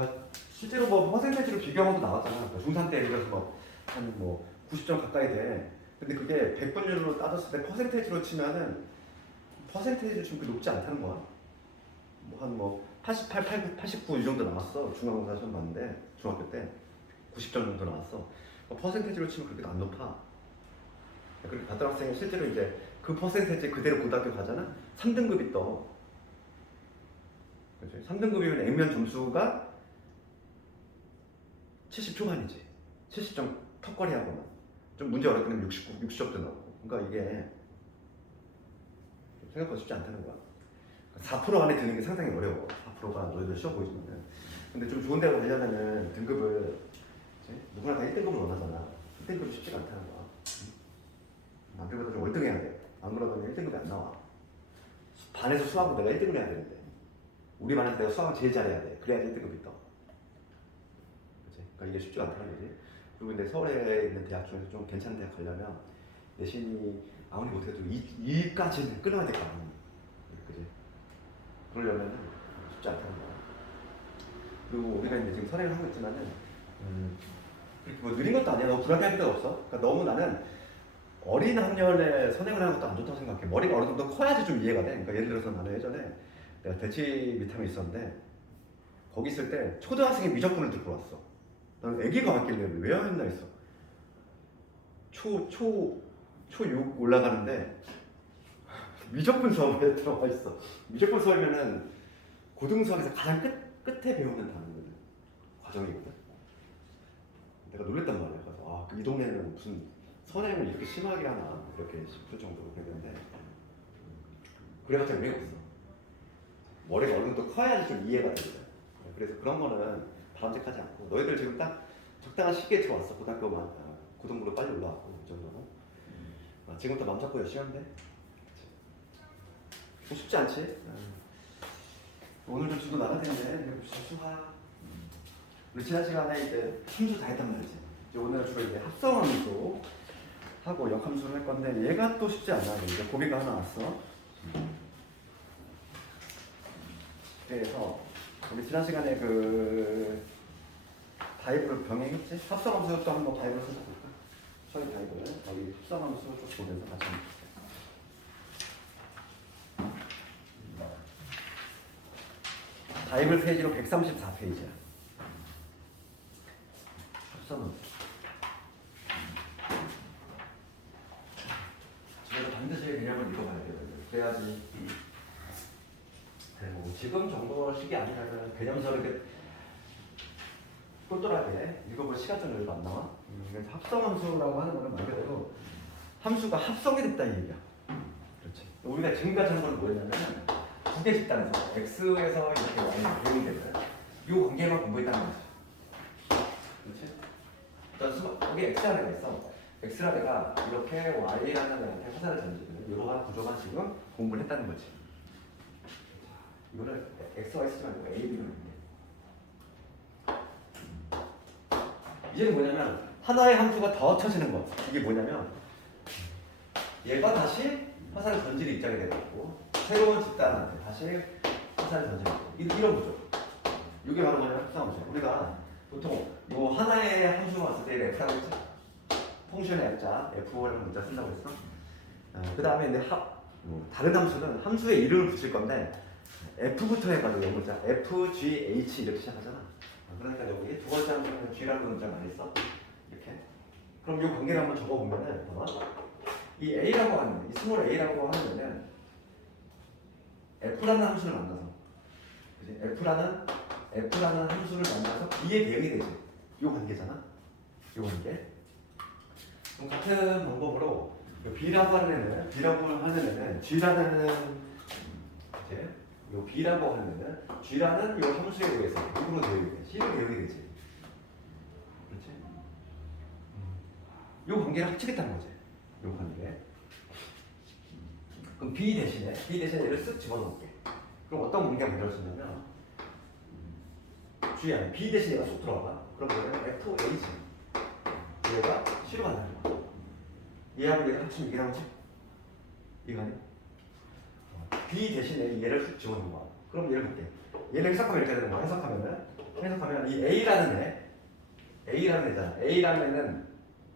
그러니까 실제로 뭐 퍼센테이지로 비교한 것도 나왔잖아. 그러니까 중3 때 예를 들어서 한 뭐 90점 가까이 돼. 근데 그게 100분율로 따졌을 때 퍼센테이지로 치면은 퍼센테이지 좀 높지 않다는 거야. 한 88, 89 이 정도 나왔어. 중간고사 시험 봤는데 중학교 때 90점 정도 나왔어. 퍼센테이지로 치면 그렇게 안 높아. 그렇게 봤던 학생이 실제로 이제 그 퍼센테이지 그대로 고등학교 가잖아. 3등급이 떠. 그렇지? 3등급이면 N면 점수가 70 초반이지. 70점 턱걸이 하고는 좀 문제 어렵게 되면 60점도 나오고. 그러니까 이게 생각보다 쉽지 않다는 거야. 4% 안에 드는 게 상당히 어려워. 4%가 너희들 쉬워 보이지만은. 근데 좀 좋은 데가 되려면은 등급을 누구나 다 1등급을 원하잖아. 1등급이 쉽지가 않다는 거야. 남들보다 좀 월등해야 돼. 안 그러면 1등급이 안 나와. 반에서 수학은 내가 1등을 해야 되는데 우리 반에서 내가 수학을 제일 잘해야 돼. 그래야지 1등급이 떠. 그치? 그러니까 이게 쉽지가 않다는 거지. 그리고 근데 서울에 있는 대학 중에서 좀 괜찮은 대학 가려면 내신이 아무리 못해도 2까지는 끊어야 될 거 아니야. 그치? 그러려면 쉽지 않다는 거야. 그리고 우리가 이제 지금 선행을 하고 있지만은 그렇게 뭐 느린 것도 아니야. 너무 불안해할 필요가 없어. 그러니까 너무 나는 어린 학년에 선행을 하는 것도 안 좋다고 생각해. 머리가 어느 정도 커야지 좀 이해가 돼. 그러니까 예를 들어서 나는 예전에 내가 대치 미탐이 있었는데 거기 있을 때 초등학생이 미적분을 듣고 왔어. 나는 애기가 왔길래 왜 했나 했어. 초6 올라가는데 미적분 수업에 들어가 있어. 미적분 수업이면은 고등수학에서 가장 끝에 배우는 단어거든. 과정이거든. 내가 놀랬단 말이야. 그래서 이 동네는 무슨 선행을 이렇게 심하게 하나 이렇게 싶을 정도로 그랬는데 그래봤자 의미가 없어. 머리가 어느 정도 커야지 좀 이해가 되거든. 그래서 그런 거는 바람직하지 않고 너희들 지금 딱 적당한 시기에 들어왔어. 고등부로 빨리 올라왔고 이 정도는. 지금부터 맘 잡고 열심히 하면 돼. 쉽지 않지? 오늘도 주도 나가야 되는데 수학 우리 지난 시간에 이제 함수 다 했단 말이지. 이제 오늘 주로 이제 합성함수 하고 역함수를 할 건데 얘가 또 쉽지 않아. 이제 고비가 하나 왔어. 그래서 우리 지난 시간에 그 바이블을 병행했지? 합성함수 또 한번 바이블 써볼까? 저희 바이블 여기 합성함수 좀 보면서 같이 한번 볼게요. 바이블 페이지로 134페이지야. 합성함수. 저희가 반드시 개념을 읽어봐야 되거든요. 그래야지 뭐 지금 정도 시기 아니라면 개념서를 이렇게 똘똘하게 읽어볼 시간적 여유가 안 나와. 그래서 합성함수라고 하는 거는 말 그대로 함수가 합성이 됐다 이 얘기야. 그렇지. 우리가 지금까지 한 건 뭐였냐면 두 개 집단에서 x에서 이렇게 y를 배우게 되는 이 관계만 공부했다는 거지. 그렇지? 일단 여기 x라는 애가 있어. x라는 애가 이렇게 y라는 애한테 화살을 던지는 이러한 구조만 지금 공부를 했다는 거지. 이거를 xy 쓰지 말고 a, b로 읽는 이제는 뭐냐면 하나의 함수가 더 쳐지는 거. 이게 뭐냐면 얘가 다시 화살을 던지는 입장이 되고 새로운 집단한테 다시 화살을 던지는 거. 이런 거죠. 이게 바로 뭐냐면 합성함수. 우리가 보통 요 하나의 함수가 왔을 때 f라고 했죠. 펑션의 약자 f라는 문자 쓴다고 했어. 그 다음에 이제 다른 함수는 함수에 이름을 붙일 건데 f부터 해가지고 이 문자 f, g, h 이렇게 시작하잖아. 그러니까 여기 두 번째 함수는 g라는 문자가 안 있어. 이렇게. 그럼 이 관계를 한번 적어보면은 이 a라고 하는 이 스몰 a라고 하면은 f라는 함수를 만나서, 그지? f라는 함수를 만나서 b에 대응이 되지. 이 관계잖아. 이 관계. 그럼 같은 방법으로 b라고 하는 애는 g라는 이제 요 b라고 하는 애는 g라는 요 함수에 의해서 누구로 대응이 돼? c로 대응이 되지. 그렇지? 요 관계를 합치겠다는 거지. 요 관계. 그럼 b 대신에 얘를 쓱 집어넣을게. 그럼 어떤 관계가 만들어지냐면 g 안에 b 대신에 얘가 쏙 들어가. 그럼 얘는 fh. 얘가 c로 만나는 거야. 얘하고 얘를 합치면 이게 나오지? 이거 아니야? b 대신에 얘를 쑥 집어넣는 거야. 그럼 얘를 볼게. 얘를 해석하면 이렇게 되는 거야. 해석하면은 해석하면 이 A라는 애잖아. A라는 애는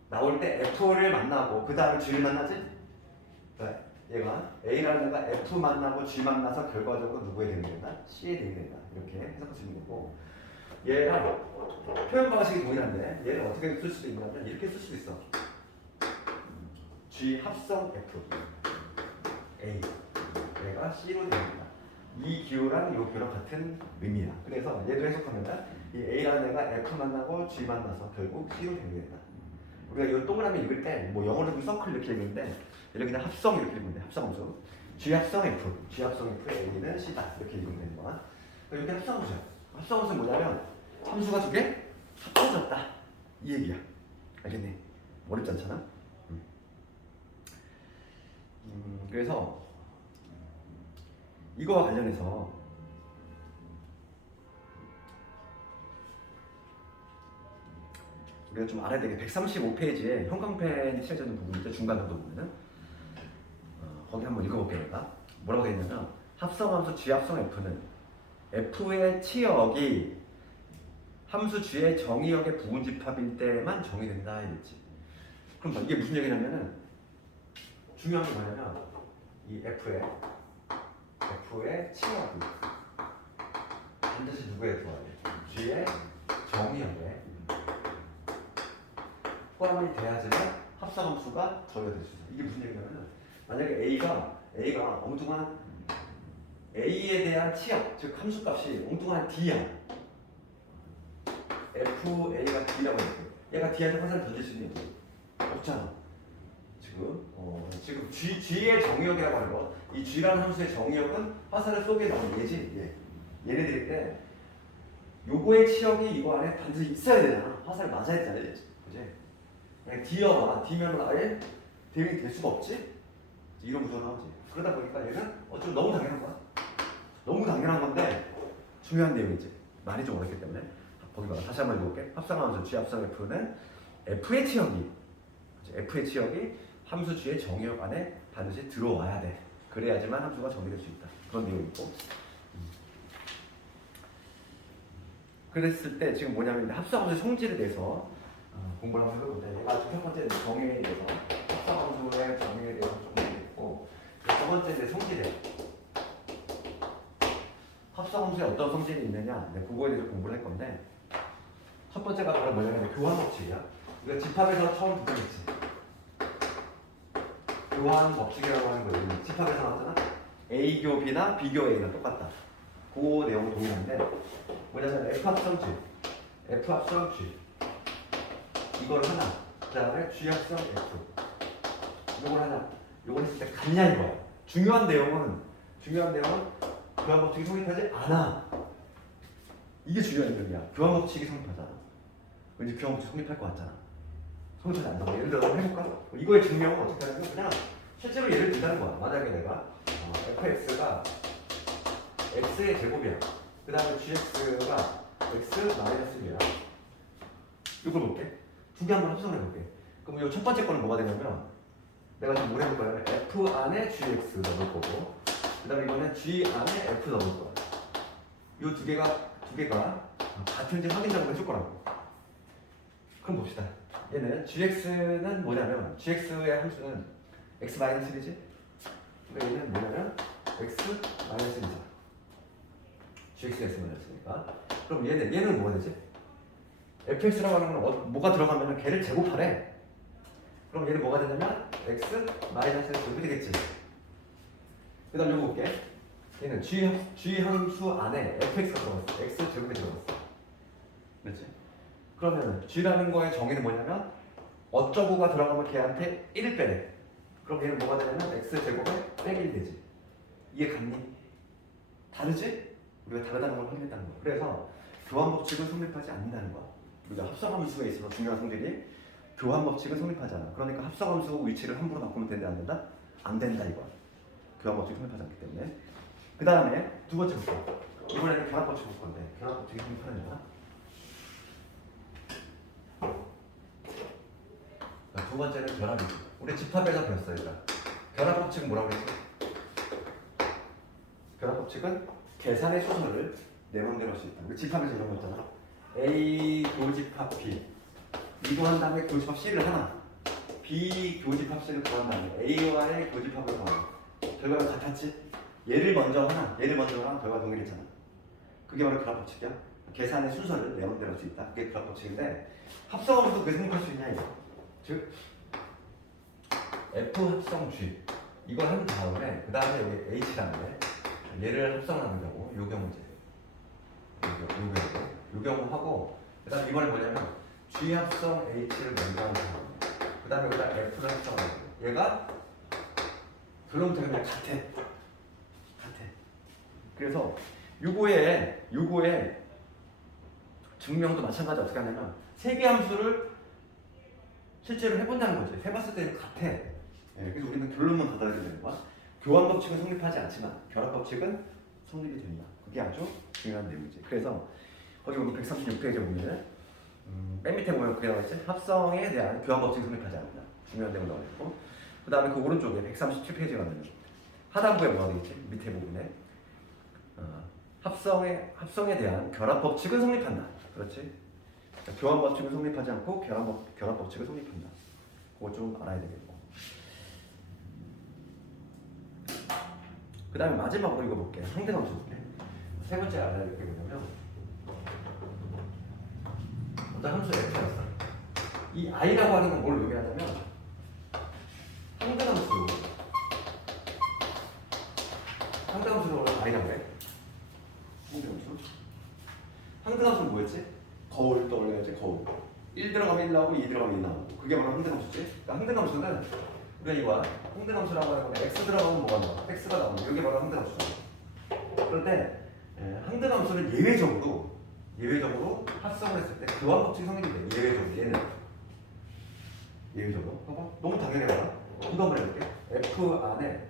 나올 때 F를 만나고 그 다음에 G를 만나지? 네. 얘가 A라는 애가 F 만나고 G 만나서 결과적으로 누구에 대응이 된다? C에 대응이 된다. 이렇게 해석할 수 있는 거고, 얘랑 표현 방식이 동일한데 얘를 어떻게 쓸 수도 있냐면 이렇게 쓸 수도 있어. G 합성 F A, 얘가 C로 됩니다. 이 기호랑 이 기호랑 같은 의미야. 그래서 얘도 해석하면 이 A라는 애가 F 만나고 G 만나서 결국 C로 됩니다. 우리가 이 동그라미 읽을 때 뭐 영어로 보면 서클 이렇게 읽는데 얘를 그냥 합성 이렇게 읽으면 돼. 합성함수 G 합성 F, G 합성 F A는 C다 이렇게 읽으면 되는 거야. 이렇게 합성함수야. 합성함수는 뭐냐면 함수가 두 개 합쳐졌다 이 얘기야. 알겠니? 어렵지 않잖아? 그래서 이거와 관련해서 우리가 좀 알아야 되게 135페이지에 형광펜이 칠해져 부분 있죠. 중간 정도 보면은 거기 한번 읽어볼게요. 내가 뭐라고 되어 있냐면 합성함수 G 합성 F는 F의 치역이 함수 G의 정의역의 부분집합일 때만 정의된다 이랬지. 그럼 이게 무슨 얘기냐면은 중요한 게 뭐냐면 이 F의 치역이 반드시 누구에 포함해? G의 정의역에 포함이 돼야지만 합성함수가 정의가 될 수 있어. 이게 무슨 얘기냐면 만약에 A가 엉뚱한 A에 대한 치역, 즉 함수값이 엉뚱한 D야. FA가 D라고 했어. 얘가 D한테 화살을 던질 수 있는 게 없잖아. 지금 G의 정의역이라고 하는 거, 이 G라는 함수의 정의역은 화살을 쏘게 나오는 얘지. 얘네들일 때 요거의 치역이 이거 안에 반드시 있어야 되잖아. 화살을 맞아야 되잖아. 그지? 그냥 D여봐. D면 아예 대응이 될 수가 없지? 이런 구조 나오지. 그러다 보니까 얘는 어쩌면 너무 당연한 거야. 너무 당연한 건데 중요한 내용이지. 말이 좀 어렵기 때문에 거기 봐. 다시 한번 읽어볼게. 합성함수 G 합성 F는 F의 치역이 함수 G의 정의역 안에 반드시 들어와야 돼. 그래야지만 함수가 정의될 수 있다. 그런 내용이고. 그랬을 때 지금 뭐냐면 합성함수의 성질에 대해서 공부를 한번 해볼 건데, 첫 번째 정의에 대해서 합성함수의 정의에 대해서 좀 얘기했고, 두 번째 이제 성질에 합성함수에 어떤 성질이 있느냐, 그거에 대해서 공부를 할 건데, 첫 번째가 바로 뭐냐면 교환 법칙이야. 우리가 집합에서 처음 구경했지. 교환 법칙이라고 하는 거예요. 집합에서 나왔잖아. A 교 B나 B 교 A가 똑같다. 그 내용은 동일한데 뭐냐면 F 합성 G 이걸 하나, 그 다음에 G 합성 F 이걸 하나, 이걸 했을 때 같냐 이거야. 중요한 내용은 교환 법칙이 성립하지 않아. 이게 중요한 내용이야. 교환 법칙이 성립하잖아. 왠지 교환 법칙 성립할 것 같잖아. 성립하지 않는다. 예를 들어 해볼까? 이거의 증명은 어떻게 하냐면 그냥 실제로 예를 든다는 거야. 만약에 내가 fx가 x의 제곱이야. 그 다음에 gx가 x 마이너스 1이야. 이걸 볼게. 두 개 한번 합성해 볼게. 그럼 이 첫 번째 거는 뭐가 되냐면 내가 지금 뭘 해볼 거냐면 f 안에 gx 넣을 거고, 그 다음에 이거는 g 안에 f 넣을 거야. 이 두 개가 같은지 확인작업 해줄 거라고. 그럼 봅시다. 얘는 gx는 뭐냐면 gx의 함수는 x-1이지? 근데 얘는 뭐냐면 x-1이잖아. gx가 x-1이니까. 그럼 얘는 뭐가 되지? fx라고 하는 건 뭐가 들어가면 걔를 제곱하래. 그럼 얘는 뭐가 되냐면 x-x 제곱이 되겠지. 그 다음 이거 볼게. 얘는 g 함수 안에 fx가 들어갔어. x 제곱이 들어갔어. 그렇지? 그러면 g라는 거의 정의는 뭐냐면 어쩌고가 들어가면 걔한테 1을 빼래. 그럼 얘는 뭐가 되냐면 x제곱에 빼기 1 되지. 이해 갔니? 다르지? 우리가 다르다는 걸 확인했다는 거야. 그래서 교환 법칙은 성립하지 않는다는 거야. 우리가 합성함수에 있어서 중요한 성질이 교환 법칙은 성립하지 않아. 그러니까 합성함수 위치를 함부로 바꾸면 된다 안 된다? 안 된다 이거야. 교환 법칙이 성립하지 않기 때문에. 그 다음에 두 번째 볼게요. 이번에는 교환 법칙 볼 건데 교환 법칙이 성립하는 거야. 두 번째는 결합이지. 우리 집합에서 배웠어요. 일단 결합 법칙은 뭐라고 했지? 결합 법칙은 계산의 수선을 내 맘대로 할 수 있다. 그 집합에서 이런 거 있잖아. A 교집합 B 이동한 다음에 교집합 C를 하나, B 교집합 C를 구한 다음에 A와의 교집합을 구하는 결과가 같았지? 얘를 먼저 하나, 결과 동일했잖아. 그게 바로 그래프 법칙이야. 계산의 순서를 내 맘대로 할 수 있다. 그게 그래프 법칙인데 합성하면서도 그게 생각할 수 있냐 이거. 즉 F 합성 G 이걸 한 다음에 그 다음에 여기 H라는데 얘를 합성하는 경우 요 경우지. 요 경우 하고 그 다음에 이번에 뭐냐면 G 합성 H를 먼저 하는 경우 그 다음에 여기다 F를 합성하는 경우 얘가 그럼부터 그냥 같아. 그래서 요거의 증명도 마찬가지 어떻게 하냐면 세 개 함수를 실제로 해본다는 거지. 해봤을 때 같아. 그래서 우리는 결론만 받아들여야 되는 거야. 교환 법칙은 성립하지 않지만 결합 법칙은 성립이 된다. 그게 아주 중요한 내용이지. 그래서 거기 보면 136페이지에 보면은 맨 밑에 보면 그게 나와있지. 합성에 대한 교환 법칙이 성립하지 않는다. 중요한 내용 나와있고 그 다음에 그 오른쪽에 137페이지가 나오면 하단부에 뭐가 되겠지? 밑에 부분에 합성에 대한 결합 법칙은 성립한다. 그렇지? 교환 법칙은 성립하지 않고 결합 법칙을 성립한다. 그거 좀 알아야 되겠고. 그 다음에 마지막으로 이거 볼게요. 상대함수 볼게. 세 번째 알아야 될 게 뭐냐면 어떤 함수 f가 있어. 이 i라고 하는 건 뭘 의미하냐면 상대함수로 i라고 해. 상대함수는 뭐였지? 거울 떠올려야지. 거울. 1 들어가면 1 나오고 2 들어가면 2 나오고 그게 바로 상대함수지. 그러니까 상대함수는 우리가 이거 상대함수라고 하는 건 x 들어가면 뭐가 나와? x가 나오고 이게 바로 상대함수다. 그런데 상대함수는 예외적으로 합성을 했을 때 교환 법칙이 성립이 돼. 예외적으로 봐봐. 너무 당연해요. 이거 한번 해볼게. f 안에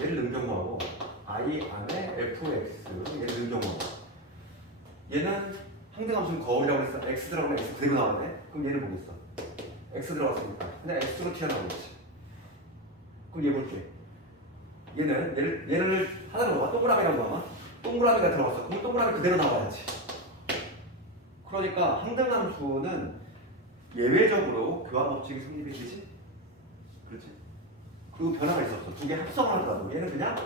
얘를 넣은 경우하고 I 안에 fx 얘를 넣은 경우하고 얘는 상대함수는 거울이라고 했어. x 들어가면 x 그대로 나오네. 그럼 얘는 뭐겠어? x 들어갔으니까 그냥 x로 튀어나오겠지. 그럼 얘 볼게. 얘를 하나로 넣어봐. 동그라미라고 넣어봐. 동그라미가 들어갔어. 그럼 동그라미 그대로 나와야지. 그러니까 상대함수는 예외적으로 교환 법칙이 성립이 되지? 그렇지? 그 변화가 있었어. 두 개 합성을 하더라도 얘는 그냥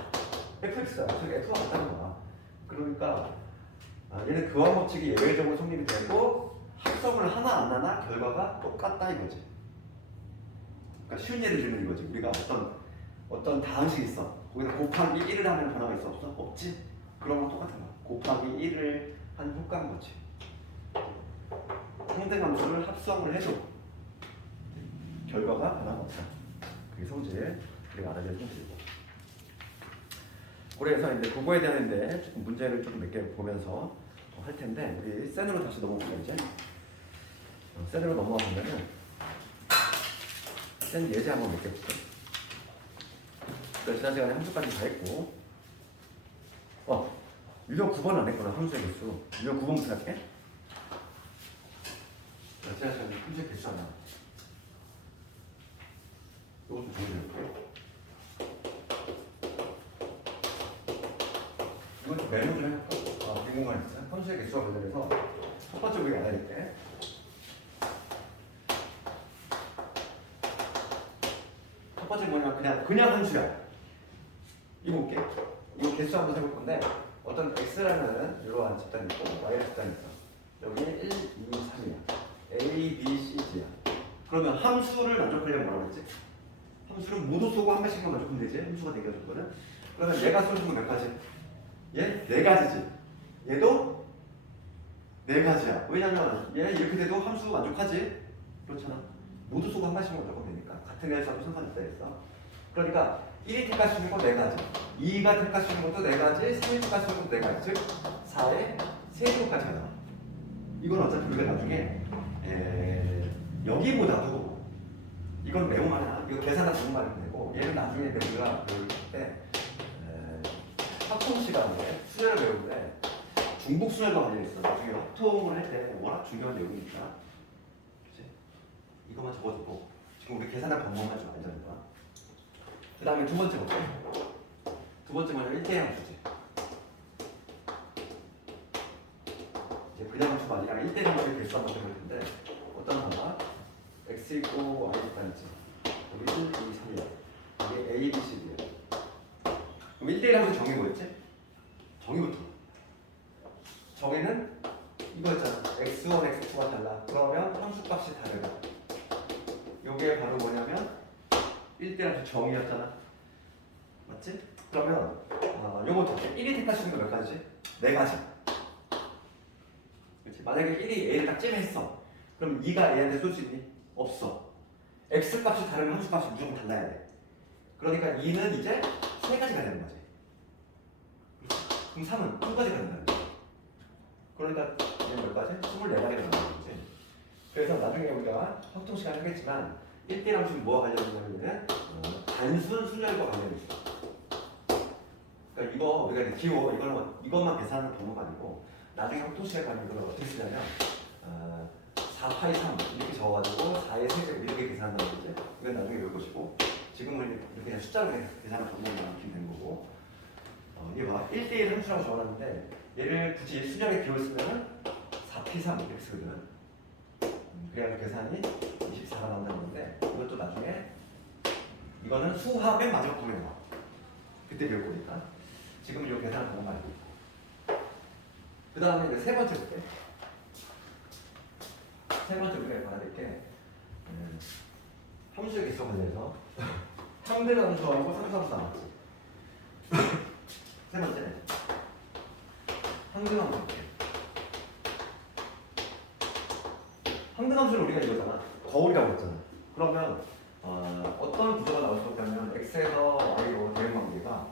fx야. 즉 f가 같다는 거야. 그러니까 얘는 교환 법칙이 예외적으로 성립이 되고 합성을 하나 안 하나 결과가 똑같다 이거지. 그러니까 쉬운 예를 들면 이거지. 우리가 어떤 다항식이 있어. 거기다 곱하기 1을 하면 변화가 있어? 없어? 없지? 그런 건 똑같은 거야. 곱하기 1을 한 효과인 거지. 상대함수를 합성을 해도 결과가 변화가 없다. 그게 성질. 우리가 알아야 될 성질이고. 그래서 이제 그거에 대한 조금 문제를 좀 몇 개 보면서 할 텐데 우리 센으로 다시 넘어볼까 이제. 센으로 넘어가 보면은 센 예제 한번 몇 개 볼게. 지난 시간에 함수까지 다 했고 유형 9번 안 했구나. 함수의 개수 유형 9번부터 할게. 지난 시간에 함수의 개수 하나 이것도 정리해볼게. 이건 좀 메모 좀 해볼까? 비공간에 있어요. 함수의 개수와 관련해서 첫 번째 우리가 알아야 될게 첫 번째 뭐냐면 그냥 함수야. 이거 볼게. 이거 개수 한번 해볼 건데 어떤 x라는 이러한 집단이 있고 y라는 집단이 있어. 여기 1, 2, 3이야. a, b, c, d야. 그러면 함수를 만족하려면 뭐라고 했지? 함수는 모두 쏘고 한 개씩만 만족하면 되지. 함수가 되겠거든. 그러면 얘가 쏘는 몇 가지? 얘 4가지지. 얘도 4가지야. 왜냐면 얘 이렇게 돼도 함수 만족하지. 그렇잖아. 모두 쏘고 한 가지씩만 만족하면 되니까. 같은 애에서도 상관없다 했어. 그러니까 1이 택할 수 있는 건 4가지, 2가 택할 수 있는 것도 4가지, 3이 택할 수 있는 것도 4가지, 즉 4에 3조까지 하나. 이건 어차피 우리가 나중에 여기보다도 이건 메모만 이거 계산한 부분만 하면 되고 얘는 나중에 우리가 배울 때 합통 시간에 수열을 배우는데 중복 수열과 관련이 있어. 나중에 합통을 할 때 워낙 중요한 내용이니까 그치? 이것만 적어두고 지금 우리 계산한 방법만 좀 알자는 거야. 그 다음에 두 번째 볼게. 두 번째 뭐냐면 1대 함수지. 이제 그냥 함수가 아니라 1대1 함수의 개수 한번 해볼 텐데 어떤 하나 x 있고 y 있다는지 여기 1, 2, 3이야. 이게 a, b, c, d야. 그럼 1대1 함수 정의 뭐였지? 정의부터. 정의는 이거였잖아. x1, x2가 달라. 그러면 함수값이 다르다. 요게 바로 뭐냐면 1대1 함수 정의였잖아. 맞지? 그러면 요거 1이 택할 수 있는 거 몇 가지지? 4가지. 그렇지? 만약에 1이 a를 딱 찜했어. 그럼 2가 a한테 쏠 수 있니? 없어. x 값이 다르면 함수 값이 무조건 달라야 돼. 그러니까 2는 이제 3가지가 되는 거지. 그럼 3은 2가지가 된다는 거지. 그러니까 얘는 몇 가지? 24가지가 된다는 거지. 그래서 나중에 우리가 확통 시간 하겠지만 1대1 함수는 뭐와 관련되냐면 얘는 단순 순열과 관련이 있어. 그러니까 이거 우리가 이제 기호 이것만 계산하는 방법 아니고 나중에 확통 시간 가면 이걸 어떻게 쓰냐면 4파이 3 이렇게 적어가지고 4의 세제곱 이렇게 계산한다는 거지. 이건 나중에 외울 것이고 지금은 이렇게 그냥 숫자로 계산하는 방법만 남기면 되는 거고 이거 봐. 1대1 함수라고 적어놨는데 얘를 굳이 수열의 기호를 쓰면 4p3 이렇게 쓰거든. 그래야 계산이 24가 나온다는 건데 이것도 나중에 이거는 수화 맨 마지막 부분에 나와. 그때 배울 거니까 지금은 이 계산을 방법만 알고 있고 그 다음에 이제 세 번째 볼게. 세 번째 우리가 봐야 될 게 함수의 개수 관련해서 상대 함수하고 상수함수 나왔지. 세 번째는 항등함수 볼게. 항등함수를 우리가 이거잖아. 거울이라고 했잖아. 그러면 어떤 구조가 나올 수 있다면 x에서 y로 대응 관계가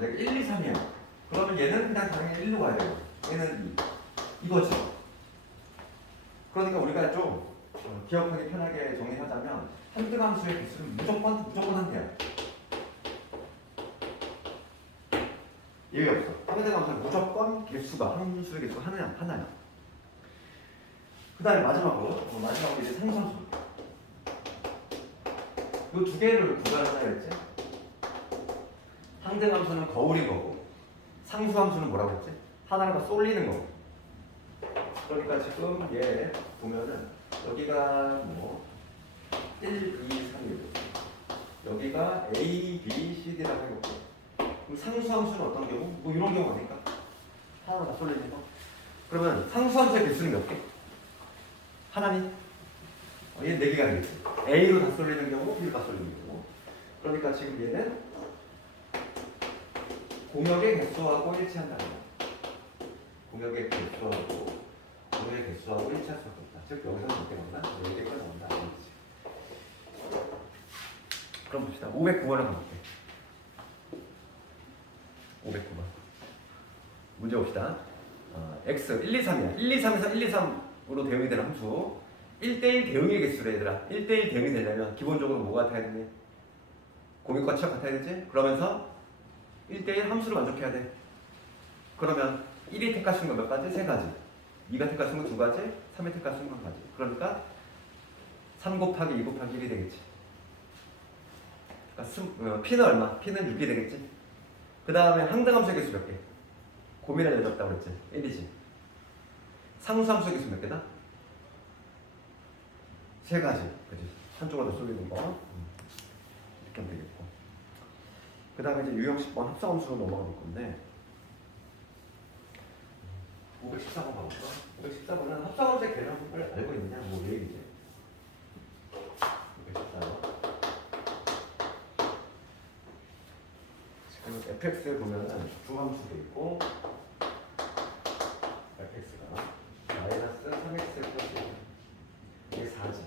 내가 1, 2, 3이야. 그러면 얘는 그냥 당연히 1로 가야 돼요. 얘는 2. 이거죠. 그러니까 우리가 좀 기억하기 편하게 정리하자면 항등함수의 개수는 무조건 한대야. 예외 없어. 항등함수는 무조건 개수가 함수의 개수가 하나야. 그 다음에 마지막으로 이제 상수함수. 이 두 개를 구별한다 했지. 항등함수는 거울인 거고 상수함수는 뭐라고 했지? 하나가 더 쏠리는 거고. 그러니까 지금 얘 보면은 여기가 뭐 1, 2, 3, 1 여기가 A, B, C, D라고 해볼게. 그럼 상수함수는 어떤 경우? 뭐 이런 경우 아닐까? 하나가 더 쏠리는 거. 그러면 상수함수의 개수는 몇 개? 하나니? 얘는 4개가 되겠지. A로 다 쏠리는 경우, B로 다 쏠리는 경우. 그러니까 지금 얘는 공역의 개수하고 일치한다는 거야. 공역의 개수하고 일치할 수 없다. 즉 여기서는 몇 개 나온다? 4개가 나온다. 그럼 봅시다. 509번을 가볼게. 509번. 문제 봅시다. x 1, 2, 3이야. 1, 2, 3에서 1, 2, 3으로 대응이 되는 함수. 1대1 대응의 개수래 얘들아. 1대1 대응이 되려면 기본적으로 뭐가 같아야 되니? 공역과 치역 같아야 되지? 그러면서 1대1 함수를 만족해야 돼. 그러면 1이 택할 수 있는 건 몇 가지? 3가지. 2가 택할 수 있는 건 2가지, 3이 택할 수 있는 건 1가지. 그러니까 3 곱하기 2 곱하기 1이 되겠지. 그러니까 P는 얼마? P는 6이 되겠지. 그 다음에 항등함수의 개수 몇 개? 고민할 여지 없다고 그랬지. 1이지. 상수함수의 개수 몇 개다? 3가지. 그치? 한쪽으로 더 쏠리는 거. 이렇게 하면 되겠고. 그 다음에 이제 유형 10번 합성함수로 넘어가 볼 건데 514번 가볼까? 514번은 합성함수의 개념을 알고 있느냐? 뭐 얘기지? 514번 지금 fx 보면은 주함수도 있고 fx가 마이너스 3x 플러스 1 이게 4지.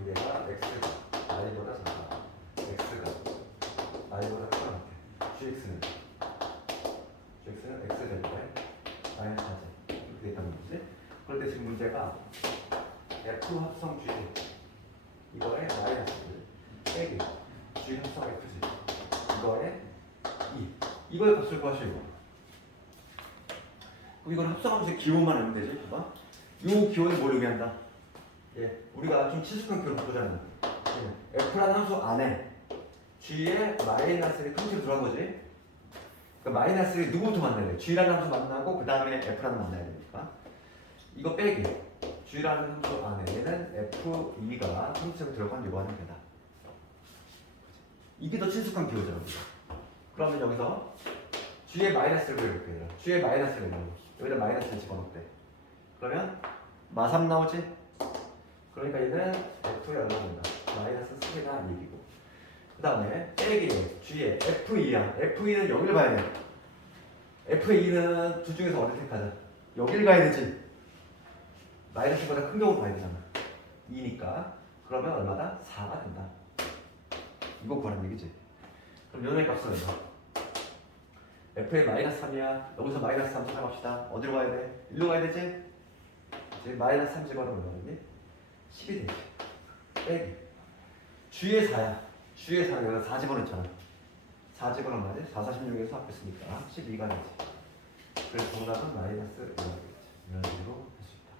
여기가 x가 y보다 작다. x가 y보다 크다. gx는 x 제곱에 마이너스 4지. 이렇게 되있다는 거지. 그런데 지금 문제가 f 합성 g 이거에 마이너스 빼기 g 합성 fg 이거에 2 이거의 값을 구하시고 그럼 이건 합성함수의 기호만 알면 되지. 봐봐. 이 기호는 뭘 의미한다? 예, 우리가 좀 친숙한 기호를 바꾸잖아. f라는 함수 안에 g의 마이너스를 통째로 들어간 거지. 그러니까 마이너스를 누구부터 만나야 돼? g라는 함수 만나고 그 다음에 f라는 만나야 되니까. 이거 빼기 G라는 함수 안에 얘는 F2가 통째로 들어간 요구하는 되다. 이게 더 친숙한 기호잖아. 그러면 여기서 G의 마이너스를 그려볼게요. G의 마이너스를 그려볼게요. 여기다 마이너스를 집어넣대. 그러면 마3 나오지? 그러니까 얘는 F에 얼마인가? 마이너스 3가 얘기고. 그 다음에 빼기 G의 F2야. F2는 여기를 봐야 돼. F2는 둘 중에서 어디 택하자? 여기를 가야 되지. 마이너스보다 큰 경우 봐야 되잖아. 2니까. 그러면 얼마다? 4가 된다. 이거 구하는 얘기지. 그럼 연의 값은 얼마? F의 마이너스 3이야. 여기서 마이너스 3 찾아갑시다. 어디로 가야 돼? 1로 가야 되지? 이제 마이너스 3 집어넣으면 얼마니? 10이 되지. 빼기. G의 4야. G의 4는 여기다 4 집어넣잖아. 4 집어넣으면 맞지? 4, 46에서 합했으니까 12가 되지. 그래서 정답은 마이너스 1가 되겠지. 이런 식으로 할 수 있다.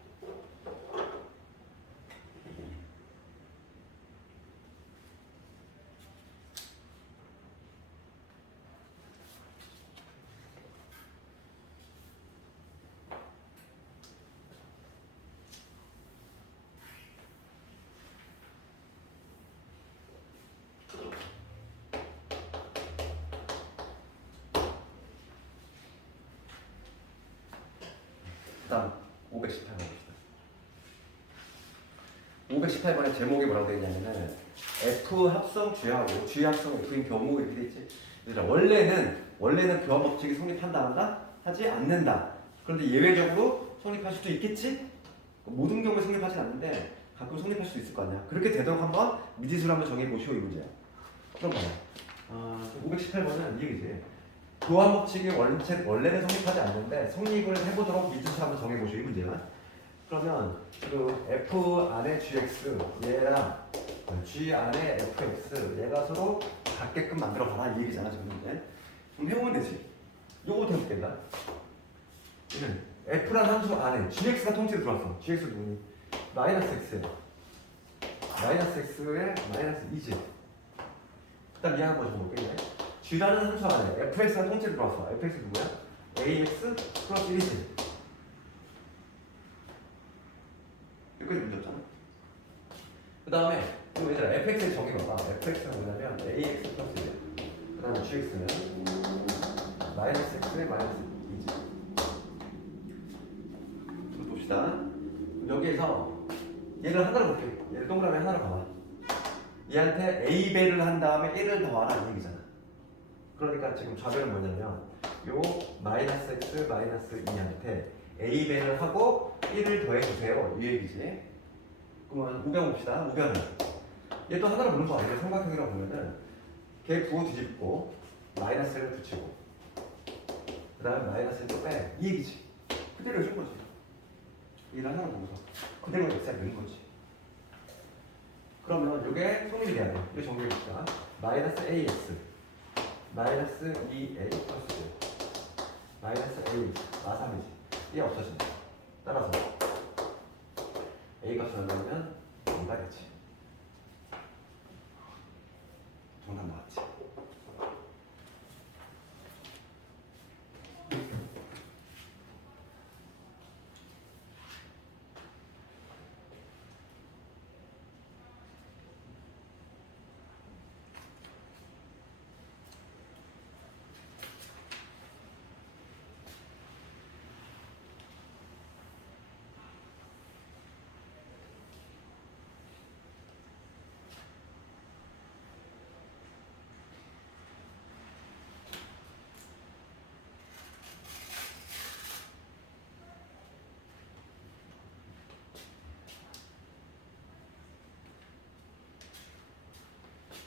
다음 518번 봅시다. 518번의 제목이 뭐라고 되어 있냐면은 F 합성 G하고 G 합성 F인 경우 이렇게 돼 있지. 그래서 원래는 교환 법칙이 성립한다 한다 하지 않는다. 그런데 예외적으로 성립할 수도 있겠지. 모든 경우에 성립하지 않는데 가끔 성립할 수도 있을 거 아니야. 그렇게 되도록 한번 미지수를 한번 정해 보시오 이 문제야. 그럼 봐요. 518번은 이 얘기지. 교환 법칙이 원래는 성립하지 않는데 성립을 해보도록 미지수 한번 정해보시오 이 문제야. 그러면 그 F 안에 GX 얘랑 G 안에 FX 얘가 서로 같게끔 만들어봐라 이 얘기잖아 지금 문제. 그럼 해보면 되지. 요거 해볼게요. 얘는 F라는 함수 안에 GX가 통째로 들어왔어. GX 누구니? 마이너스 X 마이너스 X에 마이너스 2지. 일단 미안한 거 좀 볼게요. G라는 함수 안에 fx가 통째로 들어왔어. fx 누구야? ax 플러스 1이지. 여기까지 문제였잖아. 그 다음에 또 얘들아 fx를 정해봐봐. fx가 뭐냐면 ax 플러스 1. 그 다음에 gx는 마이너스 x에 마이너스 2지. 또 봅시다. 여기에서 얘를 하나로 볼게. 얘를 동그라미 하나로 봐봐. 얘한테 a배를 한 다음에 1을 더하라 이 얘기잖아. 그러니까 지금 좌변은 뭐냐면 요 마이너스 x 마이너스 2한테 a배를 하고 1을 더해주세요 이 얘기지. 그러면 우변 봅시다. 우변은 얘도 하나로 보는 거 아니에요. 삼각형이라고 보면은 걔 부호 뒤집고 마이너스를 붙이고 그 다음에 마이너스를 또 빼 이 얘기지. 그대로 해준 거지. 얘를 하나로 보면서 그대로 x에 넣은 거지. 그러면 이게 성립이 돼야 돼. 이거 정리해봅시다. 마이너스 ax 마이너스 2a 플러스 1 마이너스 a 마3이지. 이게 없어진다. 따라서 a 값을 얼마냐면 2가 되지. 정답 나왔지.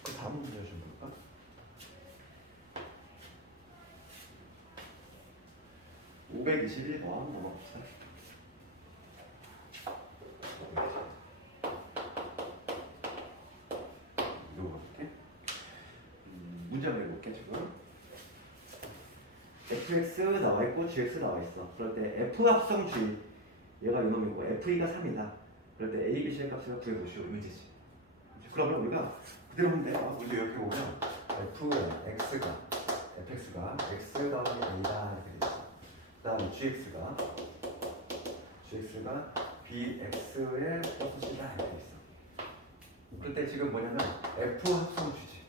그 다음 문제 좀 볼까? 521번 넘어갑시다. 이거 볼게. 문제 한번 해볼게 지금. fx 나와 있고 gx 나와 있어. 그럴 때 f 합성 g 얘가 이놈이고 f2가 3이다. 그럴 때 a, b, c의 값을 구해보시오 이 문제지. 그러면 우리가 그대로 하면 돼. 우리 여기 보면 fx가 x 다음에 a다 이렇게 되겠죠. 그 다음에 gx가 마이너스가 bx의 플러스 c다 이렇게 있어. 그때 지금 뭐냐면 f 합성 주지.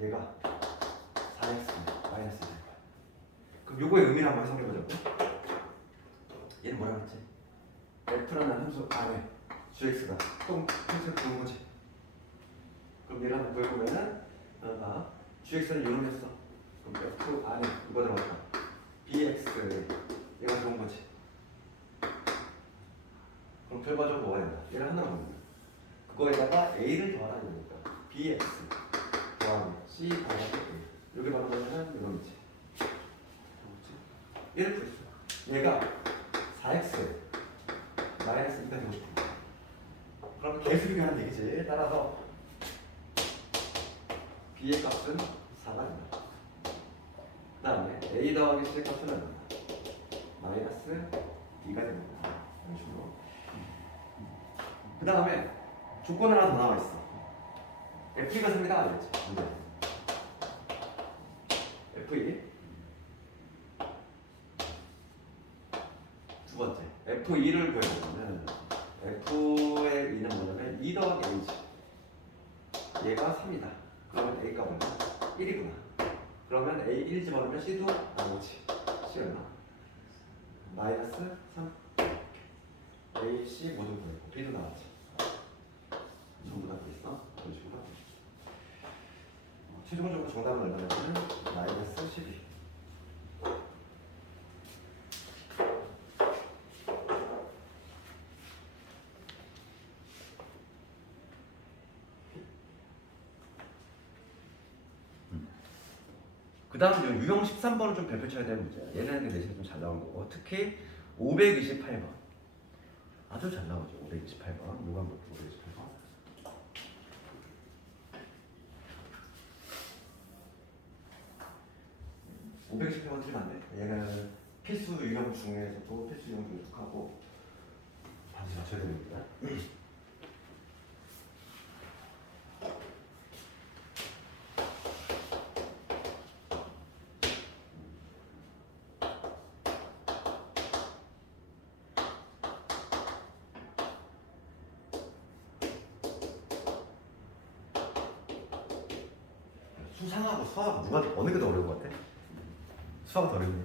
얘가 4x 마이너스 1. 그럼 요거의 의미를 한번 해석해보자고. 얘는 뭐라고 했지? f라는 함수 안에 gx가 또 x를 부은 거지. 그럼 얘를 한번 구해보면은 gx는 이용했어. 그럼 f 안에 이거 들어갔다. bx 얘가 좋은 거지. 그럼 결과적으로 뭐가 된다? 얘를 하나로 먹는 거야. 그거에다가 a를 더하라 이러니까 bx 더하기 c 더하기 a. 여기 바로 뭐냐면 이런 거지. 얘를 풀었어. 얘가 4x 마이너스 2가 되고 싶은 거야. 그럼 개수비가 하는 얘기지. 따라서 b의 값은 4가 된다. 그 다음에 a 더하기 c의 값은 얼마나? 마이너스 b가 됩니다. 이런 식으로. 그 다음에 조건 하나 더 나와 있어. f2가 삽니다. 알겠지? f2 두 번째 f2를 구해보면 f의 2는 뭐냐면 2 더하기 a지. 얘가 3이다. 그러면 a 값은 1이구나. 그러면 a 1 집어넣으면 c도 나오지. c 얼마? 마이너스 3. a, c 모두 구했고 b도 나왔지. 전부 다 있어. 그런 식으로. 최종적으로 정답은 얼마냐면 마이너스 12. 그 다음 유형 13번은 좀 별표 쳐야 되는 문제야. 얘는 내신이 좀 잘 나온 거고, 특히 528번 아주 잘 나오죠. 528번 누가 한번 528번 528번 틀리면 안 돼. 얘는 필수 유형 중에서도 필수 유형 중에 속하고 반드시 맞춰야 됩니다. 수상하고 수학 누가 어느 게 더 어려운 것 같아? 수학이 더 어렵네.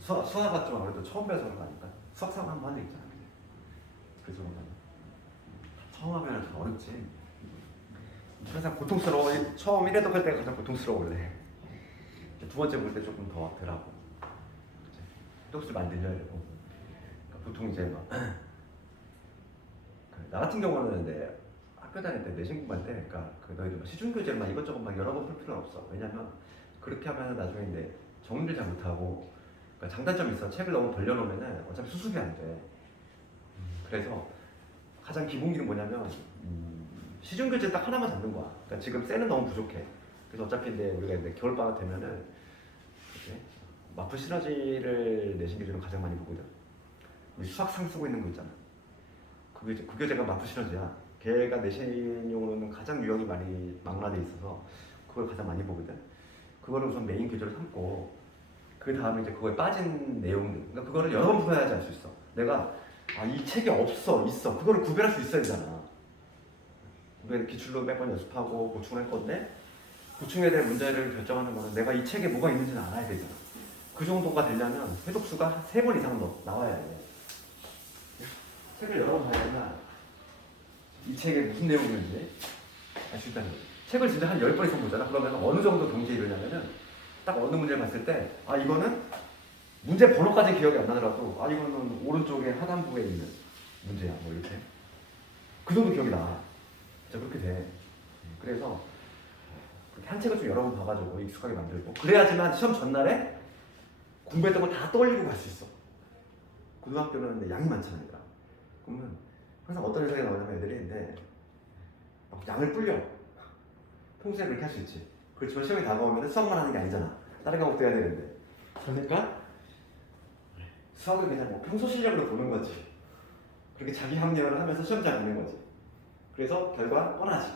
수학은 좀 아무래도 처음 배워서 그런 거 아닐까? 수학 사고 한번 하는 게 있잖아. 그래서 처음 하면 좀 어렵지. 항상 고통스러워. 처음 1회독 할 때가 가장 고통스러워 원래. 두 번째 볼 때 조금 더 덜하고. 똑수 많이 늘려야 되고. 그러니까 보통 이제 막 나 같은 경우는 이제 학교 다닐 때 내신 공부할 때, 그러니까 너희들 막 시중 교재를 막 이것저것 막 여러 번 풀 필요는 없어. 왜냐면 그렇게 하면 나중에 이제 정리를 잘 못하고, 그러니까 장단점이 있어. 책을 너무 벌려놓으면은 어차피 수습이 안 돼. 그래서 가장 기본기는 뭐냐면 시중 교재 딱 하나만 잡는 거야. 그러니까 지금 셀은 너무 부족해. 그래서 어차피 이제 우리가 이제 겨울 방학 되면은 이렇게 마프 시너지를 내신 교재로 가장 많이 보거든. 수학상 쓰고 있는 거 있잖아. 그 교재가 마프 시너지야. 걔가 내신용으로는 가장 유형이 많이 망라돼 있어서 그걸 가장 많이 보거든. 그거를 우선 메인 교재로 삼고, 그 다음에 이제 그거에 빠진 내용들, 그러니까 그거를 여러 번 풀어야지 알 수 있어. 내가 이 책이 없어, 있어, 그거를 구별할 수 있어야 되잖아. 우리가 기출로 몇 번 연습하고 보충할 건데, 보충에 대한 문제를 결정하는 거는 내가 이 책에 뭐가 있는지는 알아야 되잖아. 그 정도가 되려면 회독수가 3번 이상 나와야 돼. 책을 여러 번 봐야지만 이 책에 무슨 내용이 있는지 알 수 있다는 거지. 책을 진짜 한 10번 이상 보잖아. 그러면 어느 정도 동기에 이르냐면은 딱 어느 문제를 봤을 때 이거는 문제 번호까지 기억이 안 나더라도 이거는 오른쪽에 하단부에 있는 문제야 뭐 이렇게 그 정도 기억이 나. 진짜 그렇게 돼. 그래서 그렇게 한 책을 좀 여러 번 봐가지고 익숙하게 만들고, 그래야지만 시험 전날에 공부했던 거 다 떠올리고 갈 수 있어. 고등학교는 양이 많잖아 얘들아. 그러면 항상 어떤 현상이 나오냐면 애들이 근데 양을 불려. 평소에 그렇게 할 수 있지. 그렇지만 시험이 다가오면 수학만 하는 게 아니잖아. 다른 과목도 해야 되는데. 그러니까 수학을 그냥 뭐 평소 실력으로 보는 거지. 그렇게 자기 합리화를 하면서 시험 잘 보는 거지. 그래서 결과 뻔하지.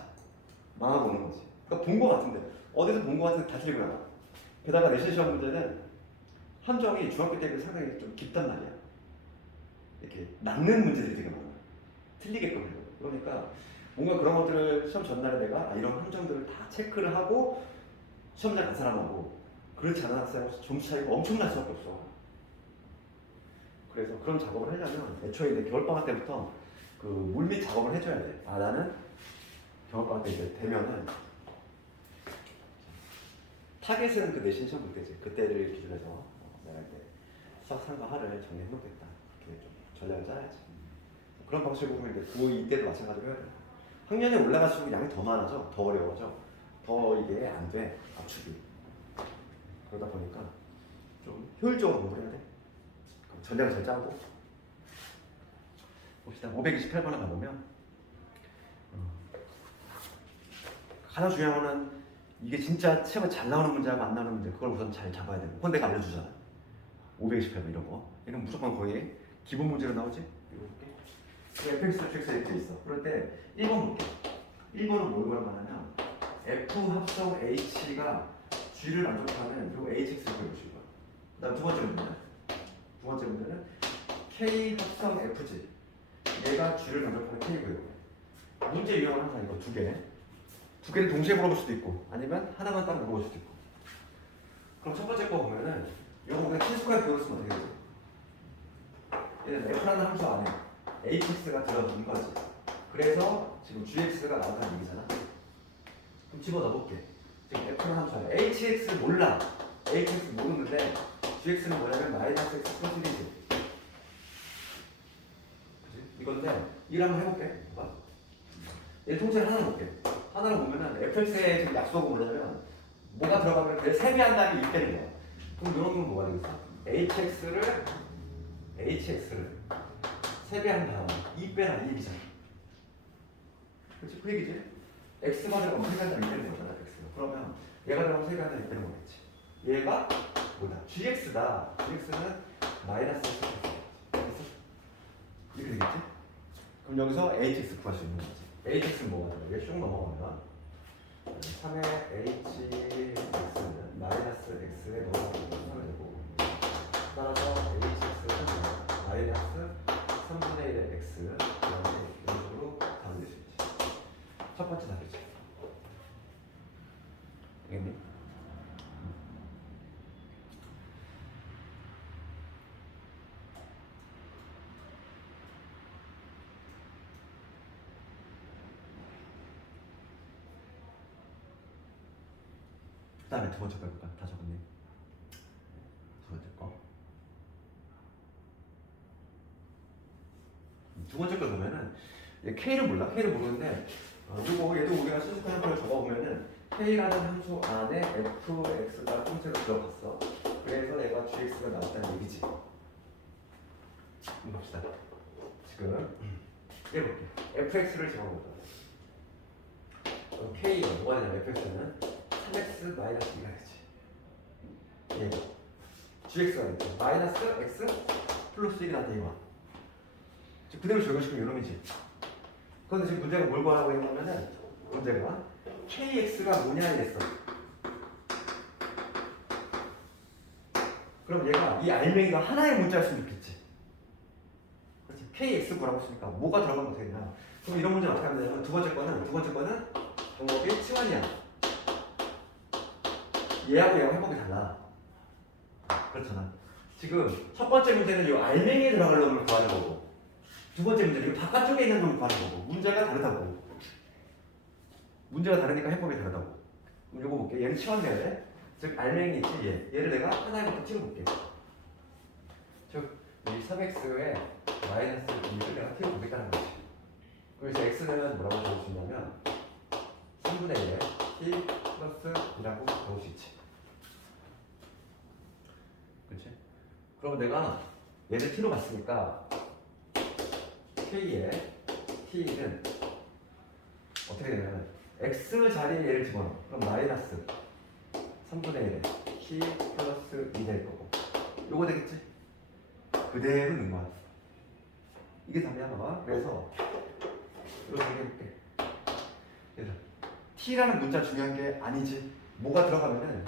망하고 오는 거지. 그러니까 본 거 같은데 어디서 본 거 같은데 다 틀리고 나와. 게다가 내신 시험 문제는 함정이 중학교 때는 상당히 좀 깊단 말이야. 이렇게 낳는 문제들이 되게 많아. 틀리게끔 하려고. 그러니까 뭔가 그런 것들을 시험 전날에 내가 이런 함정들을 다 체크를 하고 시험장 간 사람하고 그렇지 않은 학생하고 점수 차이가 엄청날 수밖에 없어. 그래서 그런 작업을 하려면 애초에 이제 겨울방학 때부터 그 물밑 작업을 해줘야 돼. 아 나는 겨울방학 때 이제 되면은 타겟은 그 내신 시험 볼 때지. 그때를 기준해서 내가 이제 수학, 산과 하를 정리해놓겠다. 이렇게 좀 전략을 짜야지. 그런 방식으로 보면 이제 이때도 마찬가지로 해야 돼. 학년이 올라갈수록 양이 더 많아져, 더 어려워져, 더 이게 안 돼, 압축이. 그러다 보니까 좀 효율적으로 공부해야 돼. 그럼 전략을 잘 짜고. 봅시다. 528번을 가보면 가장 중요한 거는 이게 진짜 시험에 잘 나오는 문제하고 안 나오는 문제 그걸 우선 잘 잡아야 되고 그건 내가 알려주잖아. 528번 이런 거. 이런 무조건 거의 기본 문제로 나오지? 이렇게. fx, fx 이렇게 있어. 그럴 때 1번 볼게. 1번은 뭘 보라고 하냐면 f 합성 h가 g를 만족하는 요 hx를 보여주실 거야. 그다음 두 번째 문제는 두 번째 문제는 k 합성 fg 얘가 g를 만족하는 k고요. 문제 유형은 항상 이거 두 개. 두 개를 동시에 물어볼 수도 있고 아니면 하나만 딱 물어볼 수도 있고. 그럼 첫 번째 거 보면은 이거 그냥 친숙하게 배웠으면 어떻게 되지? 얘는 f라는 함수 안에 hx가 들어있는 거지. 그래서 지금 gx가 나온다는 얘기잖아. 그럼 집어넣어 볼게. 지금 f라는 함수 안에 hx를 몰라. hx 모르는데 gx는 뭐냐면 마이너스 x 플러스 1이지. 그치? 이건데 이걸 한번 해볼게. 봐봐. 얘 통째로 하나 볼게. 하나를 보면은 fx의 지금 약속을 보려면 뭐가 들어가면 그걸 세배한 다음에 1 빼는 거야. 그럼 이런 건 뭐가 되겠어? hx를 세배한 다음에 2 빼라 이 얘기잖아. 그렇지? 그 얘기지? x가 들어가면 세배한 다음에 2 빼는 거잖아. x가. 그러면 얘가 들어가면 세배한 다음에 2 빼는 거겠지. 얘가 뭐다? gx다. gx는 마이너스 x 됐어? 이렇게 되겠지? 그럼 여기서 hx 구할 수 있는 거지. hx는 뭐가 되나? 이게 쭉 넘어가면 3의 hx는 마이너스 x에 넘어가면 되고 따라서 hx는 마이너스 3분의 1의 x 이런 식으로 답을 낼수 있지. 첫 번째 답이지. 알겠니? 그 다음에 두 번째 거 해볼까? 다 적었네. 두 번째 거. 두 번째 거 보면은 K를 몰라. K를 모르는데 이거 얘도 우리가 수식한 형태를 적어보면은 K라는 함수 안에 fx가 통째로 들어갔어. 그래서 얘가 gx가 나왔다는 얘기지. 한번 봅시다. 지금 해볼게. fx를 적어볼까? K가 뭐가 되냐면 fx는 3x 마이너스 2가 되지. 얘가 gx가 되지. 마이너스 x 플러스 1이 나한테 이거. 지금 그대로 적용시키면 이놈이지. 그런데 지금 문제가 뭘 구하라고 했냐면은 문제가 kx가 뭐냐 이랬어. 그럼 얘가 이 알맹이가 하나의 문자였으면 좋겠지. 그렇지. kx 구하라고 했으니까 뭐가 들어가면 어떻게 되냐. 그럼 이런 문제는 어떻게 하면 되냐면 두 번째 거는 방법이 치환이야. 얘하고 얘하고 해법이 달라. 그렇잖아. 지금 첫 번째 문제는 이 알맹이에 들어갈 놈을 구하는 거고 두 번째 문제는 이 바깥쪽에 있는 놈을 구하는 거고 문제가 다르다고. 문제가 다르니까 해법이 다르다고. 그럼 이거 볼게. 얘는 치환돼야 돼. 즉 알맹이 있지 얘. 얘를 내가 하나에부터 찍어볼게. 즉 이 3x에 마이너스 2를 내가 띄워보겠다는 거지. 그래서 x는 뭐라고 적을 수 있냐면 3분의 1에 t 플러스 2라고 적을 수 있지. 그렇지? 그럼 내가 얘를 t로 봤으니까 k의 t는 어떻게 되냐면 x 자리에 얘를 집어넣어. 그럼 마이너스 3분의 1에 t 플러스 2 될 거고 요거 되겠지? 그대로 넣는 거야. 이게 답이야 봐봐. 그래서 이렇게 해볼게. 얘들아 t라는 문자 중요한 게 아니지. 뭐가 들어가면은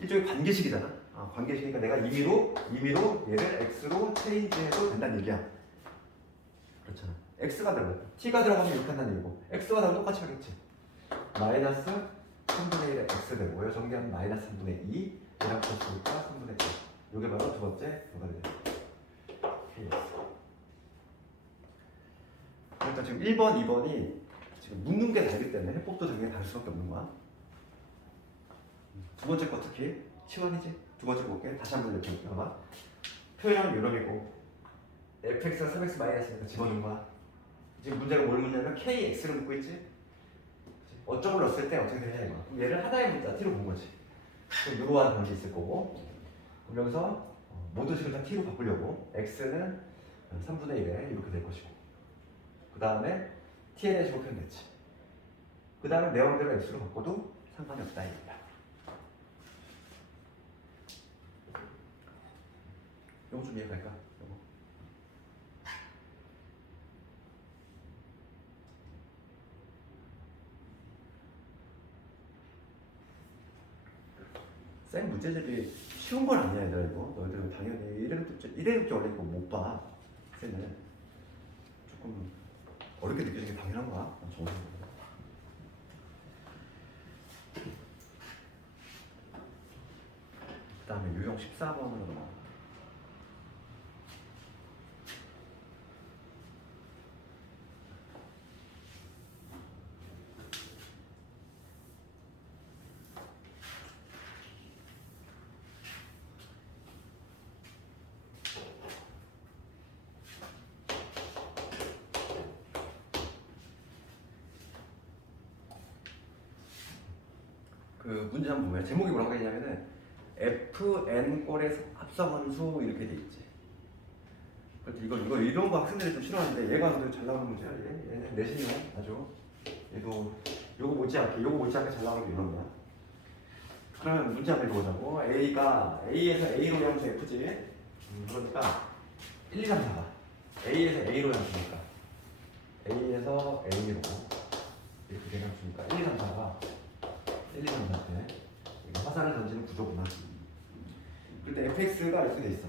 일종의 관계식이잖아. 관계식이니까 내가 임의로 얘를 x로 체인지해도 된다는 얘기야. 그렇잖아. x가 들어가. t가 들어가면 이렇게 한다는 얘기고 x가 나오면 똑같이 하겠지. 마이너스 3분의 1의 x 되고요. 정리하면 마이너스 3분의 2 얘랑 붙였으니까 3분의 1. 이게 바로 두 번째 뭐가 되죠? KS. 그러니까 지금 1번, 2번이 지금 묻는 게 다르기 때문에 해법도 당연히 다를 수밖에 없는 거야. 두 번째 거 특히 치환이지. 두 번째 볼게. 다시 한번 읽어볼게. 봐봐. 표현은 요놈이고 fx가 3x 마이너스니까 집어준 거야. 지금 문제가 뭘 묻냐면 kx를 묻고 있지. 어점을 넣었을 때 어떻게 되냐 이거. 그럼 얘를 하나의 문자 t로 본 거지. 그럼 이러한 관계 있을 거고. 그럼 여기서 모든 식을 다 t로 바꾸려고 x는 3분의 1에 이렇게 될 것이고. 그 다음에 tn의 식으로 표현됐지. 그 다음에 내 맘대로 x로 바꿔도 상관이 없다 이거야. 이거 좀 이해갈까? 이거. 쌤 문제집이 쉬운 건 아니야 얘들아 이거. 너희들은 당연히 1회급제 원래 이거 못 봐. 쌤은 조금 어렵게 느껴지는 게 당연한 거야. 정신. 그 다음에 유형 14번으로 넘어가. 그 문제 한번 보면 제목이 뭐라고 했냐면은 fn 꼴의 합성함수 이렇게 돼 있지. 그래서 이거 이런 거 학생들이 좀 싫어하는데 얘가 또 잘 나오는 문제야. 얘는 내신이야 아주. 얘도 요거 못지않게 잘 나오는 게 이런 거야. 그러면 문제 한번 읽어보자고. A에서 A로 함수 F지. 그러니까 1, 2, 3, 4가 A에서 A로 함수니까 A에서 A로 이렇게 된 함수니까 1, 2, 3, 4가 1, 2, 3, 4 때 화살을 던지는 구조구나. 그때 fx가 이렇게 돼 있어.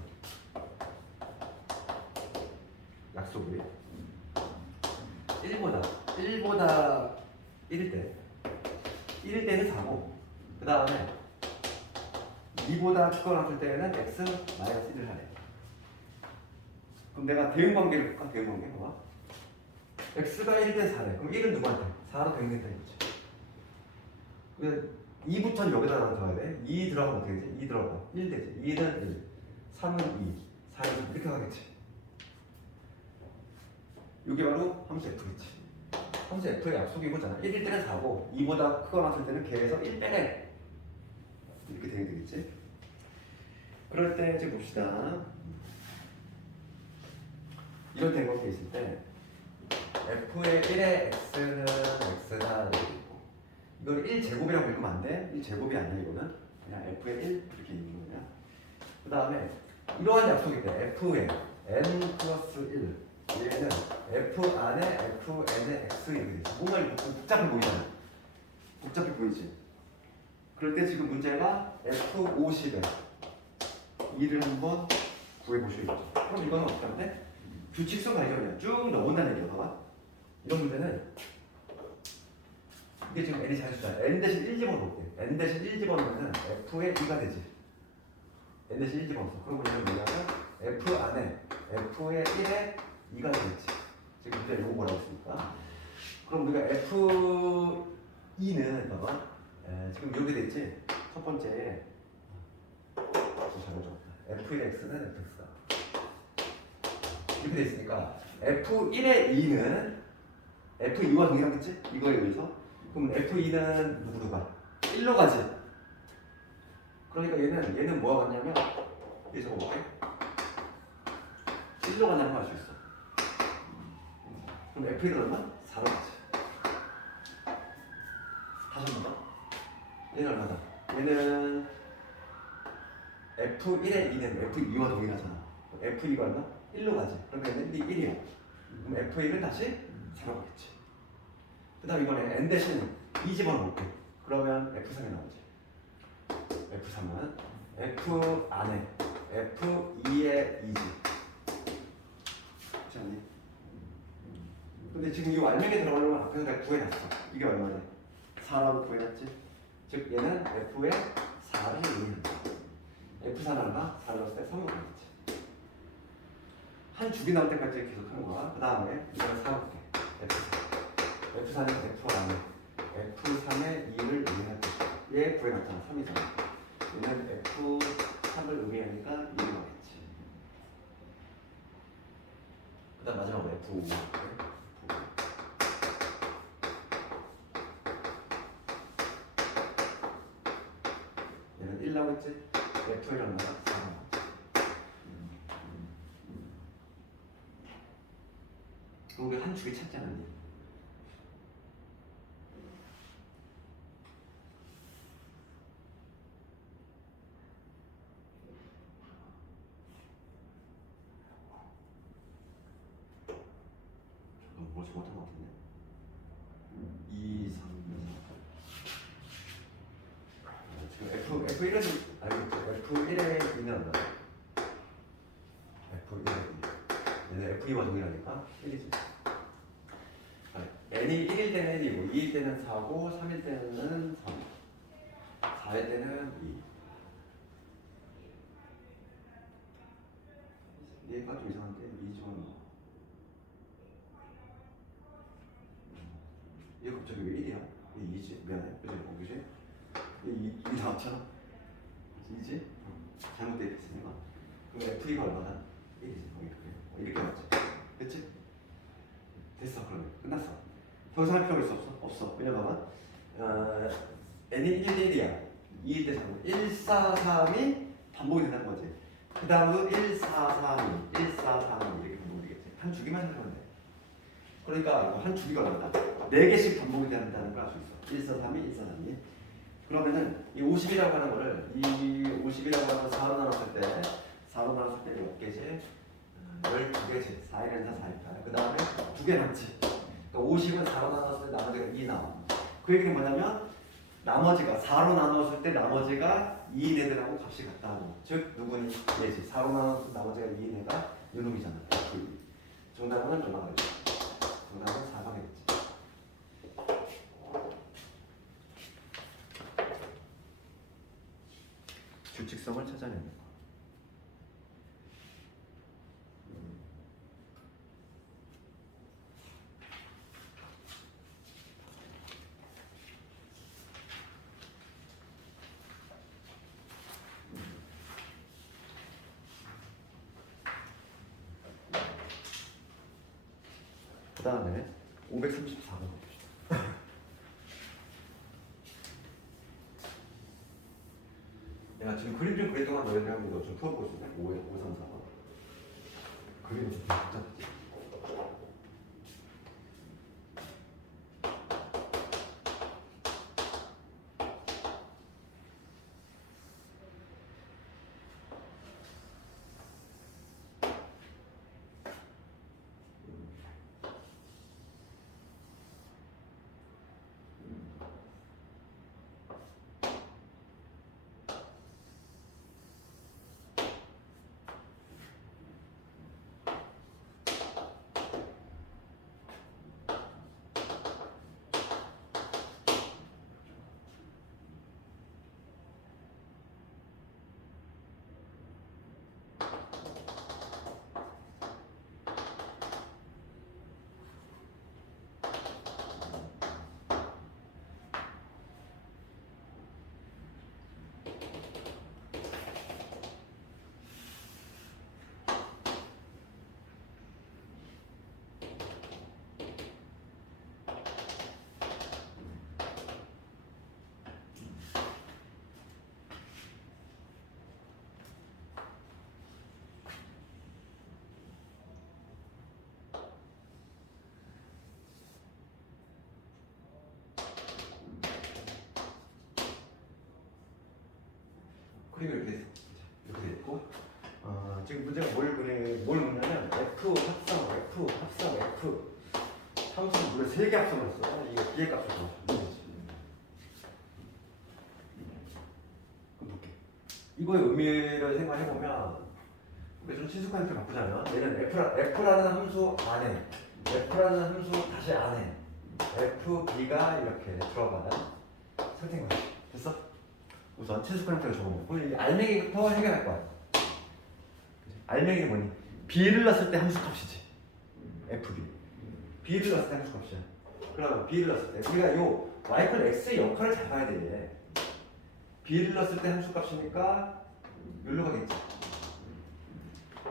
약속이 1보다 1일 때는 4고 그 다음에 2보다 크거나 때는 x 마이너스 1을 하래. 그럼 내가 대응관계를 볼까? 대응관계 봐봐. x가 1일 때 4래. 그럼 1은 누구한테? 4로 대응된다 이거지. 2부터는 여기다 들어가야 돼. 2 들어가면 어떻게 되지? 2 들어가. 1 되지. 2는 1, 3은 2, 4는 이렇게 가겠지. 이게 바로 함수 f겠지. 함수 f의 약속이 이거잖아. 1일 때는 4고 2보다 크거나 같을 때는 걔에서 1 빼내. 이렇게 되겠지. 그럴 때 이제 봅시다. 이런 대응관계 있을 때 f의 1의 x는 x다. 이걸 1제곱이라고 읽으면 안 돼. 1제곱이 아니야 이거는. 그냥 f의 1 이렇게 읽는 거야. 그 다음에 이러한 약속일 때 f의 n 플러스 1 얘는 f 안에 fn의 x 이렇게 돼 있어. 뭔가 이렇게 복잡해 보이잖아. 복잡해 보이지. 그럴 때 지금 문제가 f50에 2를 한번 구해보셔야겠죠. 그럼 이거는 어떻게 하면 돼? 규칙성 발견이야. 쭉 넣어본다는 얘기야. 봐봐. 이런 문제는 이게 지금 n이 자유수잖아. n 대신 1 집어넣을게. n 대신 1 집어넣으면 f의 2가 되지. n 대신 1 집어넣었어. 그럼 이건 뭐냐면 f 안에 f의 1에 2가 되겠지. 지금 문제 요거 뭐라고 했습니까? 그럼 우리가 f2는 봐봐. 지금 이렇게 돼 있지. 첫 번째 잘못 f1의 x는 fx다. 이렇게 돼 있으니까 f1의 2는 f2와 동일하겠지? 이거에 의해서. 그럼 F2는 누구로 가? 1로 가지. 그러니까 얘는 뭐가 같냐면 여기 적어볼게. 1로 가냐면 알 수 있어. 그럼 F1은 얼마? 4로 가지. 다시 한번 봐. 얘는 얼마다? 얘는 F1의 2는 F2와 동일하잖아. F2가 얼마? 1로 가지. 그러면 얘는 1이야. 그럼 F1은 다시 4로 가겠지. 그 다음 이번에 n 대신 2 집어넣을게. 그러면 F3이 나오지. F3은 F 안에 F2의 2지. 그렇지 않니? 근데 지금 이 완명에 들어가려면 앞에서 내가 구해놨어. 이게 얼마냐? 4라고 구해놨지? 즉 얘는 F의 4를 의미한다. F4는 얼마? 4를 넣었을 때 3을 구해놨지. 한 주기 나올 때까지 계속 하는 거야. 그 다음에 이걸 4볼게. F4. F4는 F 안에 F3의 2를 의미할 것이다. 얘 구해놨잖아. 3이잖아. 얘는 F3을 의미하니까 2를 넣겠지. 그 다음 마지막으로 F5. 얘는 1 나오겠지? F의 얼마나? 4 나오겠지. 그럼 우리 한 주기 찾지 않았니? 잠깐 뭐 잘못한 것 같은데? 2, 3, 4 지금 F1에서 아니 F1에 있는 얼마야? F1에 얘는 F2와 동일하니까 1이지. n이 1일 때는 1이고 2일 때는 4고 3일 때는 3 4일 때는 2 얘가 좀 이상한데 2좀 얘 갑자기 왜 1이야? 얘 2지? 미안해 그지? 얘 2 나왔잖아 2지? 잘못되어 있으니까 그럼 F2가 얼마나? 1이지 이렇게 맞지? 됐지? 됐어 그러면 끝났어 더 이상 할 필요가 있어? 없어 왜냐면 n이 1일 때 1이야 2일 때 3 1, 4, 3이 반복이 된다는 거지 그 다음은 1, 4, 3, 1, 4, 3 이렇게 반복이 되겠지 한 주기만 생각하면 돼 그러니까 한 주기가 얼마다? 4개씩 반복이 된다는 걸 알 수 있어 1, 4, 3이 1, 4, 3이 그러면은 이 50이라고 하는 거를 이 50이라고 하는 거 4로 나눴을 때 4로 나눴을 때 몇 개지? 12개지 4일은 다 4일까 그 다음에 2개 남지 그러니까 50은 4로 나눴을 때 나머지가 2 나와 그 얘기는 뭐냐면 나머지가 4로 나눴을 때 나머지가 2인 애들하고 값이 같다고 즉 누구니? 얘지 4로 나눴을 때 나머지가 2인 애가 요놈이잖아 정답은 얼마가 되지? 정답은 4가 되겠지 규칙성을 찾아내는 거 그 다음에 534번 봅시다. 내가 지금 그림 좀 그릴 동안 너희들 한번 좀 풀어볼 수 있나? 534번 그림이 좀 복잡하지? 그림이 이렇게 돼 있어. 이렇게 돼 있고 지금 문제가 뭘 묻냐면 F 합성 F 함수는 무려 3개 합성을 했어. 이게 B의 값을 더 그럼 볼게. 이거의 의미를 생각해보면 우리 좀 친숙한 형태를 바꾸자면 얘는 f라는 함수 안에 f라는 함수 다시 안에 fb가 이렇게 들어가는 상태인 거지. 됐어? 우선 친숙한 형태로 적어보고 그럼 이 알맹이부터 해결할 거야. 알맹이는 뭐니? b를 넣었을 때 함수 값이지. fb. b를 넣었을 때 함수 값이야. 그러면 b를 넣었을 때 우리가 요 y = x의 역할을 잘 봐야 돼. 얘. b를 넣었을 때 함수 값이니까 여기로 가겠지.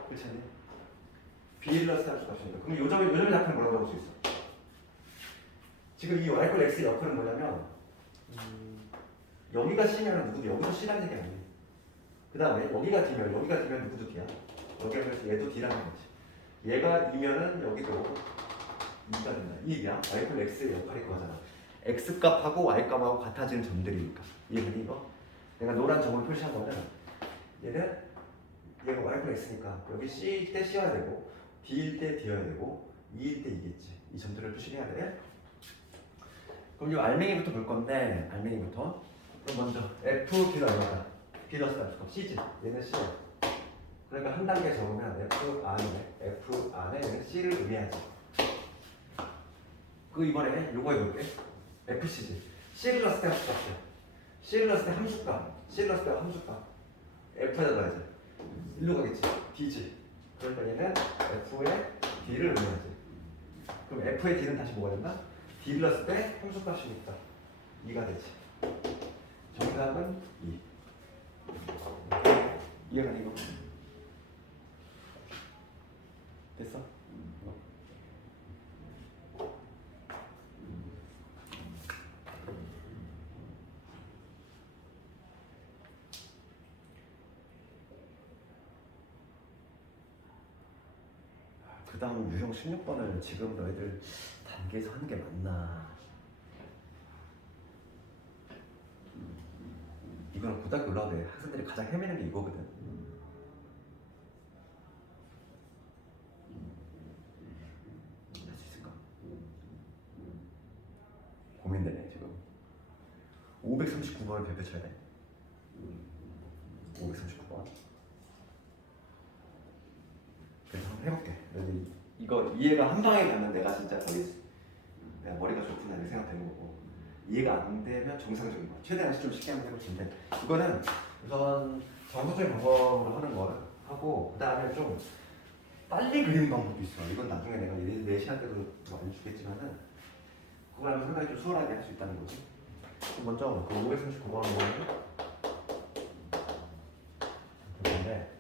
그렇지 않니? b를 넣었을 때 함수 값이니까 그럼 요점의 답변을 뭐라고 볼 수 있어? 지금 이 y = x의 역할은 뭐냐면 여기가 C면 누구도 여기도 C라는 얘기 아니에요. 그 다음에 여기가 D면 누구도 D야. 여기가 그래서 얘도 D라는 거지. 얘가 2면은 여기도 2가 된다. 이 얘기야. y = x의 역할이 그거잖아. x값하고 y값하고 같아지는 점들이니까. 이해되니 이거? 내가 노란 점을 표시한 거는 얘가 y = x니까 여기 C일 때 C여야 되고 D일 때 D여야 되고 2일 때 2겠지. 이 점들을 표시해야 돼. 그럼 이 알맹이부터 볼 건데 알맹이부터 그럼 먼저 f b가 얼마다? b 넣었을 때 C지. 얘는 C야. 그러니까 한 단계 적으면 f 안에 얘는 C를 의미하지. 그 이번에 요거 해볼게. fc지. C를 넣었을 때 함수값이야. C를 넣었을 때 함수값. C를 넣었을 때 함수값. f에다 넣어야지. 일로 가겠지. d지. 그러니까 얘는 f의 d를 의미하지. 그럼 f의 d는 다시 뭐가 된다? d를 넣었을 때 함수값이니까 2가 되지. 정답은 2. 이해가 이거 됐어? 그 다음 유형 16번을 지금 너희들 단계에서 하는 게 맞나? 이거는 고등학교 올라오는 학생들이 가장 헤매는 게 이거거든. 할 수 있을까? 고민되네 지금. 539번을 별표 쳐야 돼. 539번. 그래서 한번 해볼게. 이거 이해가 한 방에 가면 내가 진짜 거의 내가 머리가 좋구나 이렇게 생각되는 거고, 이해가 안 되면 정상적인 거. 최대한 좀 쉽게 한번 해볼 텐데 이거는 우선 정석적인 방법으로 하는 거를 하고 그 다음에 좀 빨리 그리는 방법도 있어. 이건 나중에 내가 내 시간 때도 알려주겠지만은 그거 하면 상당히 좀 수월하게 할 수 있다는 거지. 먼저 그 539번은 근데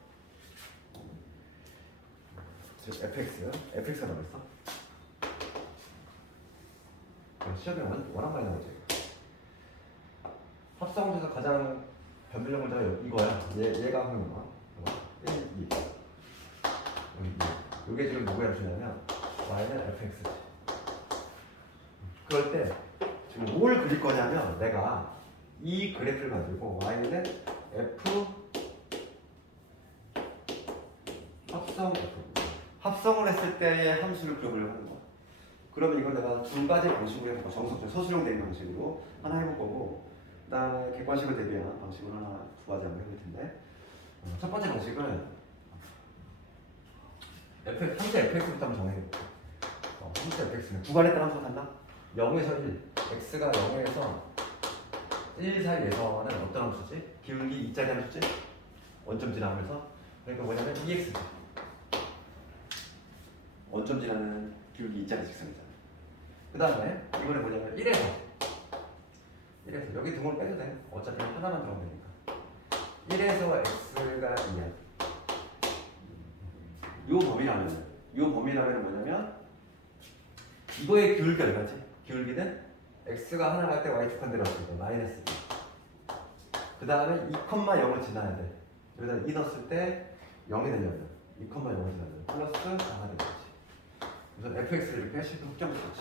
fx가 나왔어. 시험에 워낙 많이 나오지. 합성에서 가장 변별력 문제가 이거야. 얘가 하는 거야. 1, 2. 이게 지금 누구야 주냐면 y는 fx지. 그럴 때 지금 뭘 그릴 거냐면 내가 이 그래프를 가지고 y는 f 합성을 했을 때의 함수를 그려보려고 하는 거야. 그러면 이걸 내가 두 가지 방식으로 해볼 거야. 정석적 서술형 대비 방식으로 하나 해볼 거고, 그 다음에 객관식을 대비한 방식으로 하나 두 가지 한번 해볼 텐데, 첫 번째 방식은 함수 fx부터 한번 정해볼게. 함수 fx는 구간에 따라 함수가 간다? 0에서 1, x가 0에서 1 사이에서는 어떤 함수지? 기울기 2짜리 함수지? 원점 지나면서. 그러니까 뭐냐면 ex지. 원점 지나는 기울기 2짜리 직선이잖아. 그 다음에 이번에 뭐냐면 1에서 여기 등호를 빼도 돼. 어차피 하나만 들어가면 되니까 1에서 x가 2야. 요 범위라면 뭐냐면 이거의 기울기 얼마지? 기울기는 x가 하나 갈 때 y축한 대로 왔을 때 마이너스 2. 그 다음에 2,0을 지나야 돼. 여기다 2 넣었을 때 0이 되려면 2,0을 지나면 플러스 4가 되겠지. 그래서 fx를 이렇게 실수 확정할 수 있지.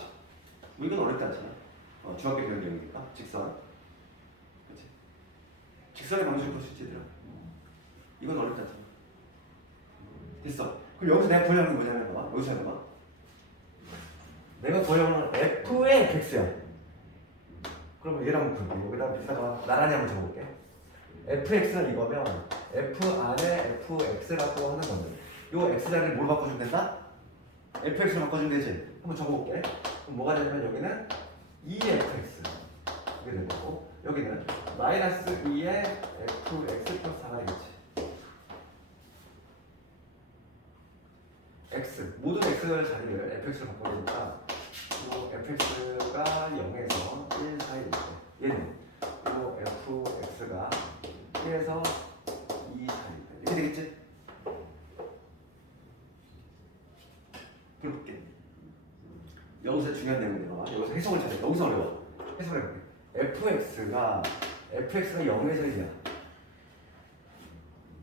뭐 이건 어렵지 않잖아. 중학교 배운 내용이니까. 직선. 그치? 직선의 방식으로 풀 수 있지, 얘들아. 이건 어렵지 않잖아. 됐어. 그럼 여기서 내가 구하는 게 뭐냐면 봐봐. 여기서 해봐. 내가 구하는 건 f의 fx야. 그러면 얘랑 한번 볼게. 여기다가 비슷하게 나란히 한번 적어볼게. fx는 이거면 f 안에 fx라고 하는 건데 요 x 자리를 뭘로 바꿔주면 된다? fx로 바꿔주면 되지. 한번 적어볼게. 그럼 뭐가 되냐면 여기는 2fx 이게 될 거고 여기는 마이너스 2의 fx 플러스 4가 되겠지. x 모든 x 자리를 fx로 바꿔주니까 요 fx가 0에서 1 사이일 때 얘는 요 fx가 1에서 2 사이일 때 이렇게 되겠지? 그렇게 여기서 중요한 내용이 내려와. 여기서 해석을 잘해. 여기서 어려워. 해석을 해볼게. fx가 0에서 1이야.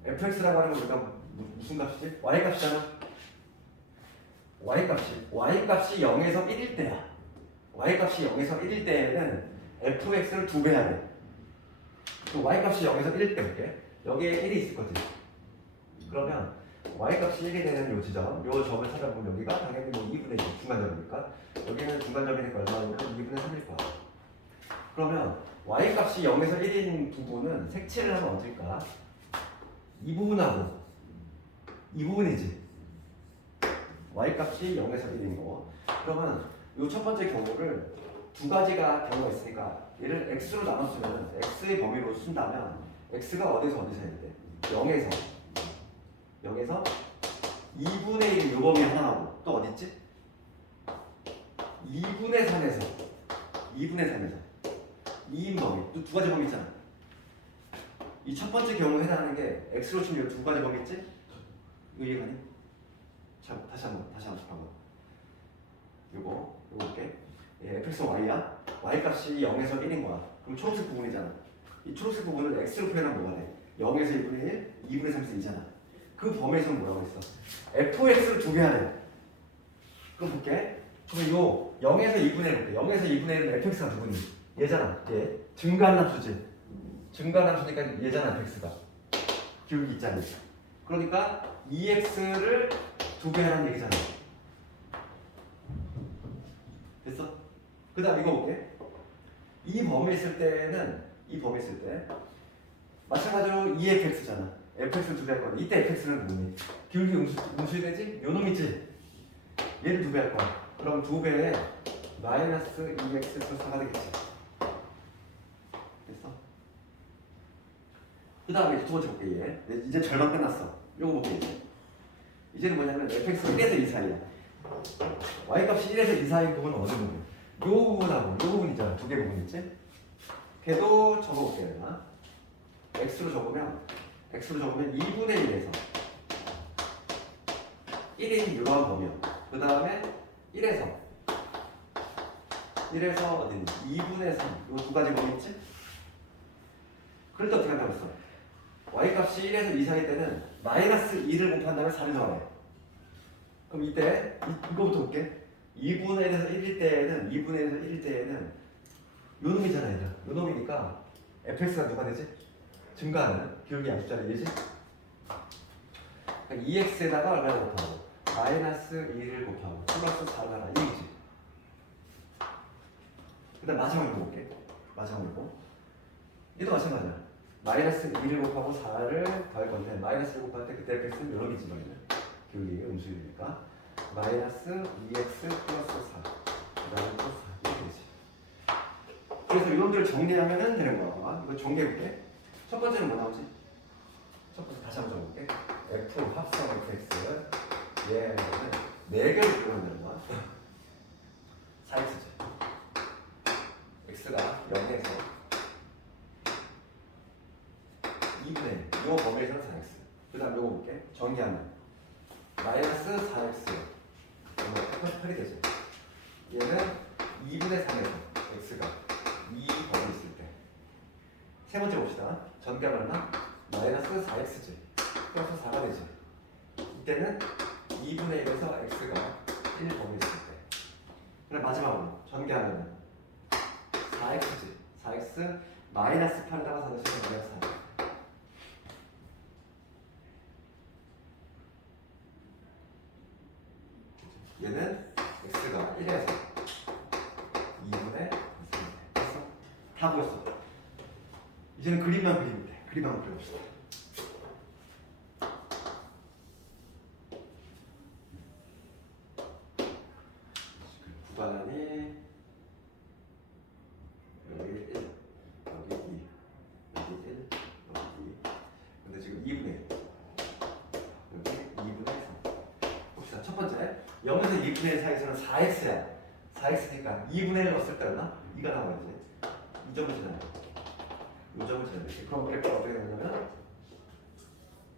fx라고 하는 건 우리가 무슨 값이지? y 값이잖아. y 값이 0에서 1일 때야. y 값이 0에서 1일 때에는 fx를 2배 해야 돼. 그 y 값이 0에서 1일 때 볼게. 여기에 1이 있을 거지. 그러면 y 값이 1이 되는 요 지점, 요 점을 찾아보면 여기가 당연히 뭐 2분의 2 중간점이니까 여기는 중간점이니까 얼마니까 2분의 3일 거야. 그러면 y 값이 0에서 1인 부분은 색칠을 하면 어떨까? 이 부분하고 이 부분이지. y 값이 0에서 1인 거. 그러면 이 첫 번째 경우를 두 가지가 경우가 있으니까 얘를 x로 나눴으면 x의 범위로 쓴다면 x가 어디서 해야 돼? 0에서 2분의 1 요 범위 하나 나오고 또 어디 있지? 2분의 3에서 2인 범위 또 두 가지 범위 있잖아. 이 첫 번째 경우에 해당하는 게 x로 치면 두 가지 범위 있지? 이거 이해가니? 자, 다시 한번 봐봐. 요거 볼게. 예, fx y야. y 값이 0에서 1인 거야. 그럼 초록색 부분이잖아. 이 초록색 부분을 x로 표현하면 뭐가 돼? 0에서 1분의 1, 2분의 3에서 2잖아. 그 범위에서는 뭐라고 했어? fx를 2배 하래. 그럼 볼게. 그럼 요 0에서 2분의 1 볼게. 0에서 2분의 1은 fx가 누구니? 얘잖아. 얘. 증가함수지. 증가함수니까 얘잖아, fx가. 기울기 있잖아. 그러니까 2x를 2배 하라는 얘기잖아. 됐어? 그 다음 이거 볼게. 이 범위 있을 때는 마찬가지로 2fx잖아. fx를 2배 할 거야. 이때 fx는 뭐니? 기울기 음수이 되지? 요 놈이지? 얘를 2배 할 거야. 그럼 2배에 마이너스 2x 플러스 4가 되겠지. 됐어? 그 다음에 이제 두 번째 볼게. 얘. 이제 절반 끝났어. 요거 볼게. 이제는 뭐냐면 fx 1에서 2 사이야. y 값이 1에서 2 사이인 부분은 어느 부분? 요 부분하고 요 부분 있잖아. 두 개 부분 있지? 걔도 적어볼게요. 내가. x로 적으면 2분의 1에서 1인 이러한 범위야. 그 다음에 1에서 어디니? 2분의 3. 요 두 가지 범위 있지? 그럴 때 어떻게 한다고 했어? y 값이 1에서 2 사이 때는 마이너스 2를 곱한 다음에 4를 더하래. 그럼 이때 이거부터 볼게. 2분의 1에서 1일 때에는 요 놈이잖아. 얘들아. 요 놈이니까 fx가 누가 되지? 증가하는 기울기 양수자리 얘지? 그러니까 2x에다가 얼마나 곱하고 마이너스 2를 곱하고 플러스 4가 1이지. 그 다음 마지막으로 볼게. 얘도 마찬가지야. 마이너스 2를 곱하고 4를 더할 건데 마이너스를 곱할 때 그때 fx는 여러 개지. 기울기 음수이니까 마이너스 2x 플러스 4 그 다음에 플러스 4 이렇게 되지. 그래서 이놈들을 정리하면 되는 거야. 이거 정리해볼게. 첫 번째는 뭐 나오지? 첫 번째 다시 한번 적어볼게. f 합성 fx 얘는 4개를 표현하는 거야. 4x지. x가 0에서 2분의 1. 요 범위에서는 4x. 그 다음 요거 볼게. 정리하면 마이너스 4x. 이거 88이 되죠. 얘는 2분의 3에서 x가 2 범위 있을 때. 세 번째 봅시다. 전개하면 얼마? 마이너스 4x지. 플러스 4가 되지. 이때는 2분의 1에서 x가 1 범위 있을 때. 그럼 마지막으로 전개하면 4x지. 4x 마이너스 8에다가 4를 쓰면 마이너스 4. 얘는 x가 1에서 2분의 3. 됐어? 다 보였어. 이제는 그림만 그리면 돼. 그림 한번 그려봅시다. 주관이 여기 1, 여기 2, 여기 1, 여기 2. 근데 지금 2분의 1, 여기 2분의 3. 봅시다. 첫 번째, 0에서 2분의 1 사이에서는 4x야. 4x니까 2분의 1 넣었을 때 얼마? 2가 나와야지. 이 점을 지나요. 이 점을 지나야 돼. 그럼 그래프가 어떻게 되냐면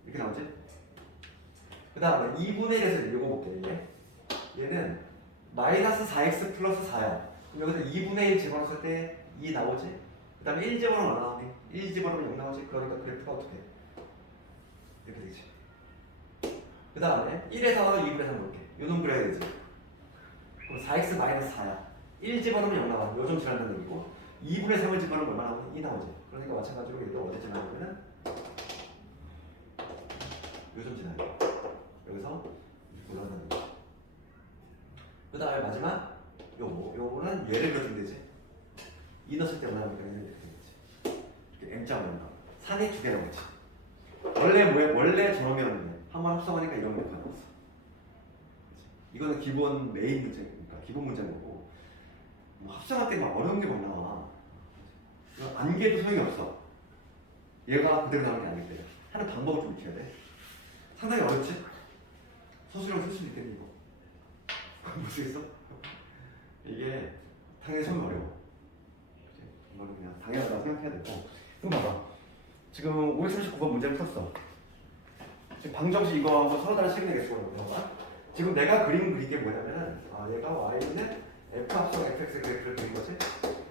이렇게 나오지? 그 다음에 2분의 1에서 이거 볼게. 얘는 마이너스 4x 플러스 4야. 그럼 여기서 2분의 1 집어넣었을 때 2 나오지? 그 다음에 1 집어넣으면 안 나오니? 1 집어넣으면 0 나오지? 그러니까 그래프가 어떻게 돼? 이렇게 되지. 그 다음에 1에서 2분의 3 볼게. 요놈 그려야 되지. 그럼 4x 마이너스 4야. 1 집어넣으면 0 나와. 요점 지난다는 얘기고 2분의 3을 집어넣으면 얼마 나오니? 2 나오지. 그러니까 마찬가지로 얘도 어디 지나냐면은 요점 지나요. 여기서 올라간다는 거지. 그 다음에 마지막 요거는 얘를 그려주면 되지. 2 넣었을 때 원하니까 얘는 이렇게 되겠지. 이렇게 M자 원한다. 산이 2개 나오지. 원래 저러면 한번 합성하니까 이런 게 나왔어. 이거는 기본 메인 문제, 그러니까 기본 문제인 거고 뭐 합성할 때 막 어려운 게 막 나와. 안개도 소용이 없어. 얘가 그대로 나오는 게 아니기 때문에 하는 방법을 좀 익혀야 돼. 상당히 어렵지? 서술형 쓸 수 있겠니 이거? 모르겠어? 이게 당연히 처음에 어려워. 이거는 그냥 당연하다고 생각해야 되고. 그럼 봐봐. 지금 539번 문제를 풀었어. 지금 방정식 이거하고 서로 다른 식의 개수라고 봐봐. 지금 내가 그린 게 뭐냐면은 얘가 y는 f 합성 fx 그래프를 그린 거지.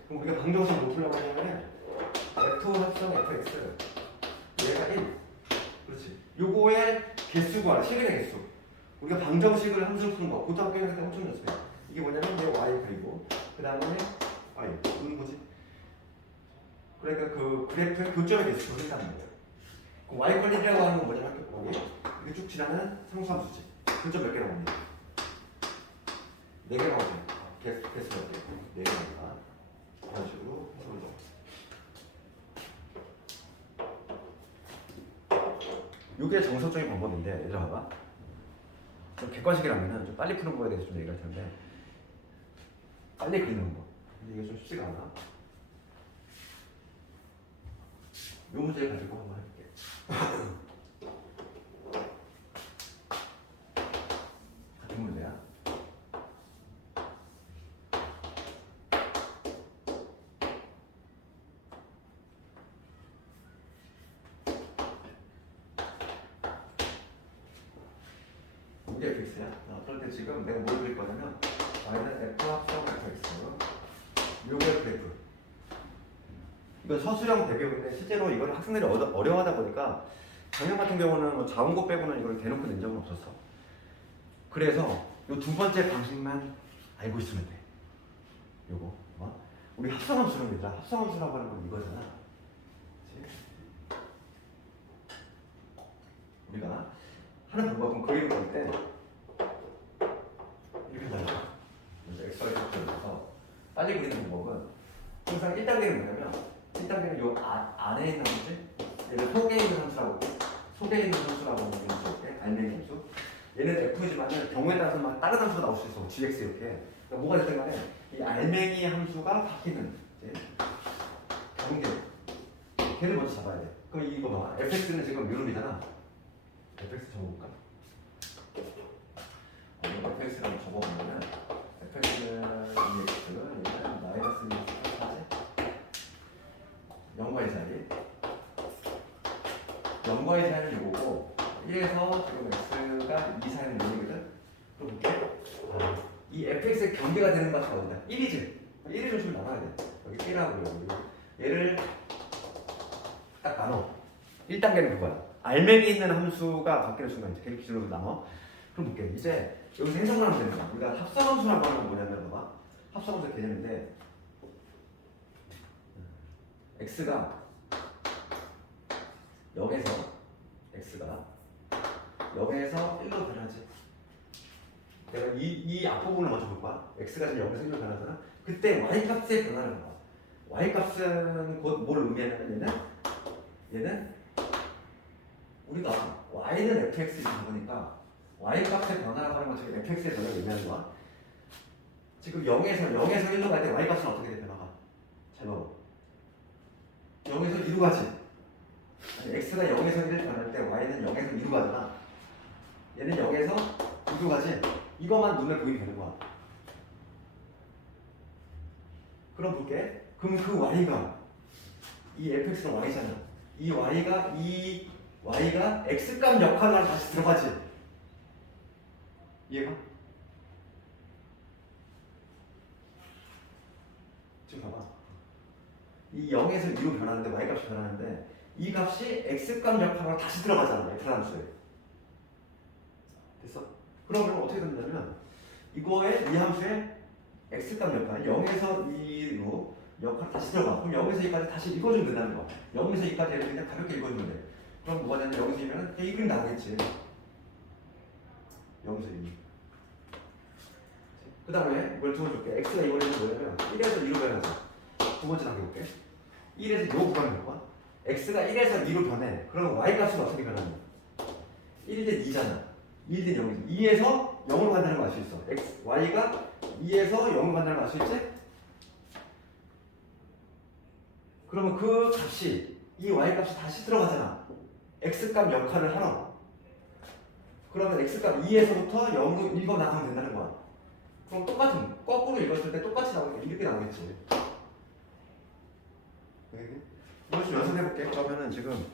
그럼 우리가 방정식 뭐 풀려고 하냐면은 f 합성 fx 얘가 1. 그렇지. 요거의 개수 구하라. 식의 개수. 우리가 방정식을 함수로 푸는 거. 고등학교에서 엄청 연습해. 이게 뭐냐면 내 y 그리고 그 다음에 이는 거지. 그러니까 그 그래프의 교점의 개수를 한다는 거예요. 그 y 관리라고 하는 건 뭐냐면 여기 이게 쭉 지나는 상수함수지. 교점 몇 개 나오니? 4개 나오지. 개수 몇 개? 4개 나오니까 이런 식으로 해석을 줘. 이게 정석적인 방법인데 얘들아 봐봐. 좀 객관식이라면 좀 빨리 푸는 거에 대해서 좀 얘기할 텐데 빨리 그리는 거. 근데 이게 좀 쉽지가 않아. 이 문제 가지고 한번 해볼게. 같은 문제야. 이게 fx야. 그럴 때 지금 내가 뭘 그릴 거냐면 y는 f 합성 fx 요게 그래프. 이건 서술형 대비용인데 실제로 이거는 학생들이 어려워하다 보니까 작년 같은 경우는 뭐 자원고 빼고는 이걸 대놓고 낸 적은 없었어. 그래서 요 두 번째 방식만 알고 있으면 돼. 요거 우리 합성함수는 얘들아. 합성함수라고 하는 건 이거잖아. 그치? 우리가 하는 방법은 그림을 볼 때 이렇게 나와요. 먼저 xy 를 빨리 그리는 방법은 항상 1단계는 뭐냐면 1단계는 요 안에 있는 함수, 얘를 속에 있는 함수라고 속에 있는 함수라고 하는 함수 때 알맹이 함수. 얘는 f지만은 경우에 따라서 막 다른 함수가 나올 수 있어. gx 이렇게. 그러니까 뭐가 됐든 간에 이 알맹이 함수가 바뀌는 경계. 걔를 먼저 잡아야 돼. 그럼 이거 봐. fx는 지금 요놈이잖아. fx 적어볼까? fx라고 적어보면은 fx는 2x는 얘는 마이너스 2x 0과의 자리 0과의 자리는 이거고 1에서 지금 x가 2 사이는 0이거든. 그럼 볼게. 이 fx의 경계가 되는 값이 어디다? 1이지. 1을 좀 나눠야 돼. 여기 1하고 얘를 딱 나눠. 1단계는 그거야. 알맹이 있는 함수가 바뀌는 순간 이제 계속 기준으로 나눠. 그럼 볼게. 이제 여기서 해석을 하면 되는 거야. 우리가 합성함수라고 하는 건 뭐냐면 봐봐. 합성함수 개념인데 x가 0에서 x가 0에서 1로 변하지. 내가 이 앞부분을 먼저 볼 거야. x가 지금 0에서 1로 변하잖아. 그때 y값의 변화를 봐. y값은 곧 뭘 의미하냐면 얘는 우리가 y는 fx를 잡으니까 y값의 변화라고 하는 건 지금 fx의 변화를 의미하는 거야. 지금 0에서 1로 갈 때 y값은 어떻게 돼? 변화가 잘 봐봐. 0에서 2로 가지. 아니, x가 0에서 1을 변할 때 y는 0에서 2로 가잖아. 얘는 0에서 2로 가지. 이것만 눈에 보이면 되는 거야. 그럼 볼게. 그럼 그 y가 이 fx는 y잖아. 이 y가 x값 역할로 다시 들어가지. 이해가? 지금 봐봐. 이 0에서 2로 변하는데 y값이 변하는데 이 값이 x값 역할로 다시 들어가잖아. f라는 수에. 됐어? 그러면 어떻게 된다면 이거에 이 함수에 x값 역할 0에서 2로 역할 다시 들어가. 그럼 0에서 2까지 다시 읽어주면 된다는 거야. 0에서 2까지 예를 그냥 가볍게 읽어주면 돼. 그럼 뭐가 되냐면 0에서 2면 이 그림 나오겠지. 0에서 2. 그 다음에 이걸 두어줄게. x가 이번에는 뭐냐면 1에서 2로 변하자. 두 번째 단계 볼게. 1에서 2로 구간을 봐. x가 1에서 2로 변해. 그럼 y값은 어떻게 변하냐? 1대 2잖아. 1대 0이지. 2에서 0으로 간다는 걸 알 수 있어. y가 2에서 0으로 간다는 걸 알 수 있지? 그러면 그 값이 이 y값이 다시 들어가잖아. x값 역할을 하러. 그러면 x값 2에서부터 0으로 읽어 나가면 된다는 거야. 그럼 똑같은 거꾸로 읽었을 때 똑같이 나오니까 이렇게 나오겠지. 이걸 좀 연습해 볼게. 그러면은 지금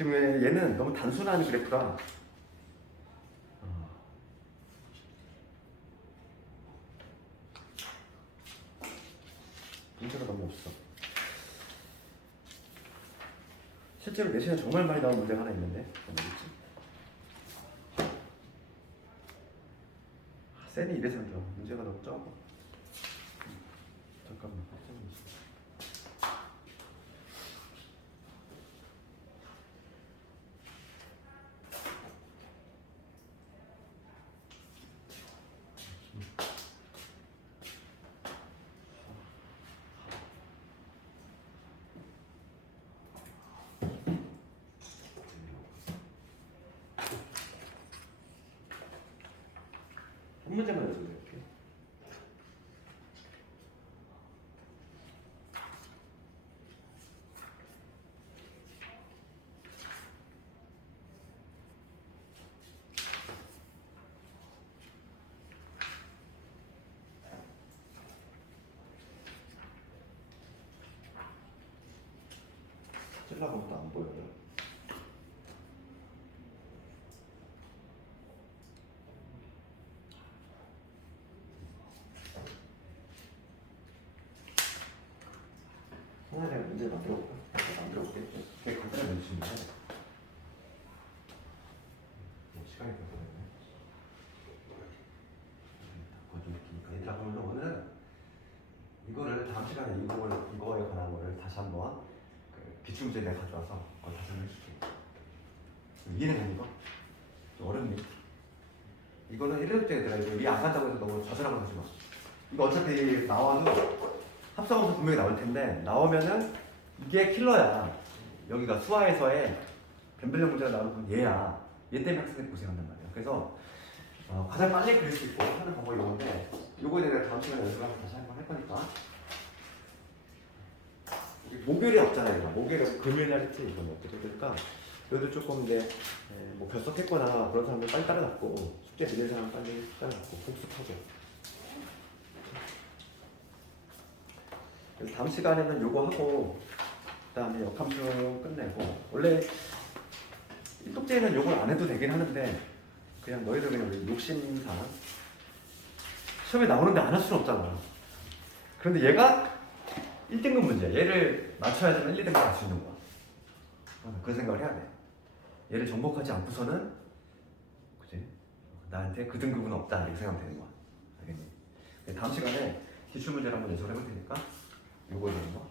얘는 너무 단순한 그래프라 문제가 너무 없어. 실제로 내신에 정말 많이 나온 문제가 하나 있는데 뭐겠지? 쌤이 이래서 안 좋아. 문제가 너무 적어. 잠깐만. 한 문제만 연습해. 찔러보면 안 보여요. 하나 내가 문제 만들어볼까? 만들어볼게. 되게 간단한 문제인데 시간이 벌써 됐네. 그거 좀 기니까 얘들아 그러면 오늘은 이거를 다음 시간에 이거에 관한 거를 다시 한번 기출문제 내가 가져와서 그걸 다시 한번 해줄게. 이해는 되는 거? 좀 어렵니? 이거는 1회부터 얘들아 이거 이해 안 간다고 해서 너무 좌절한 거 하지 마. 이거 어차피 나와도 합성함수 분명히 나올 텐데 나오면은 이게 킬러야. 여기가 수화에서의 변별력 문제가 나오는 얘야. 얘 때문에 학생들이 고생한단 말이야. 그래서 가장 빨리 그릴 수 있고 하는 방법이 이건데 요거에 대해 내가 다음 시간에 연습하면서 다시 한번 할 거니까. 목요일에 없잖아요. 이거. 목요일에 금요일 날 했지 이거는 어떻게 될까? 그래도 조금 이제 뭐 결석했거나 그런 사람들 빨리 따라잡고 숙제 느린 사람 빨리 따라잡고 복습하고. 그래서 다음 시간에는 요거 하고 그다음에 역함수 끝내고 원래 1독제는 요걸 안 해도 되긴 하는데 그냥 너희들 그냥 욕심상 시험에 나오는데 안 할 수는 없잖아. 그런데 얘가 1등급 문제야. 얘를 맞춰야지만 1, 2등급 갈 수 있는 거야. 그런 생각을 해야 돼. 얘를 정복하지 않고서는 그치? 나한테 그 등급은 없다 이렇게 생각하면 되는 거야. 알겠니? 다음 시간에 기출문제를 한번 연습을 해볼 테니까 요거에 대한 거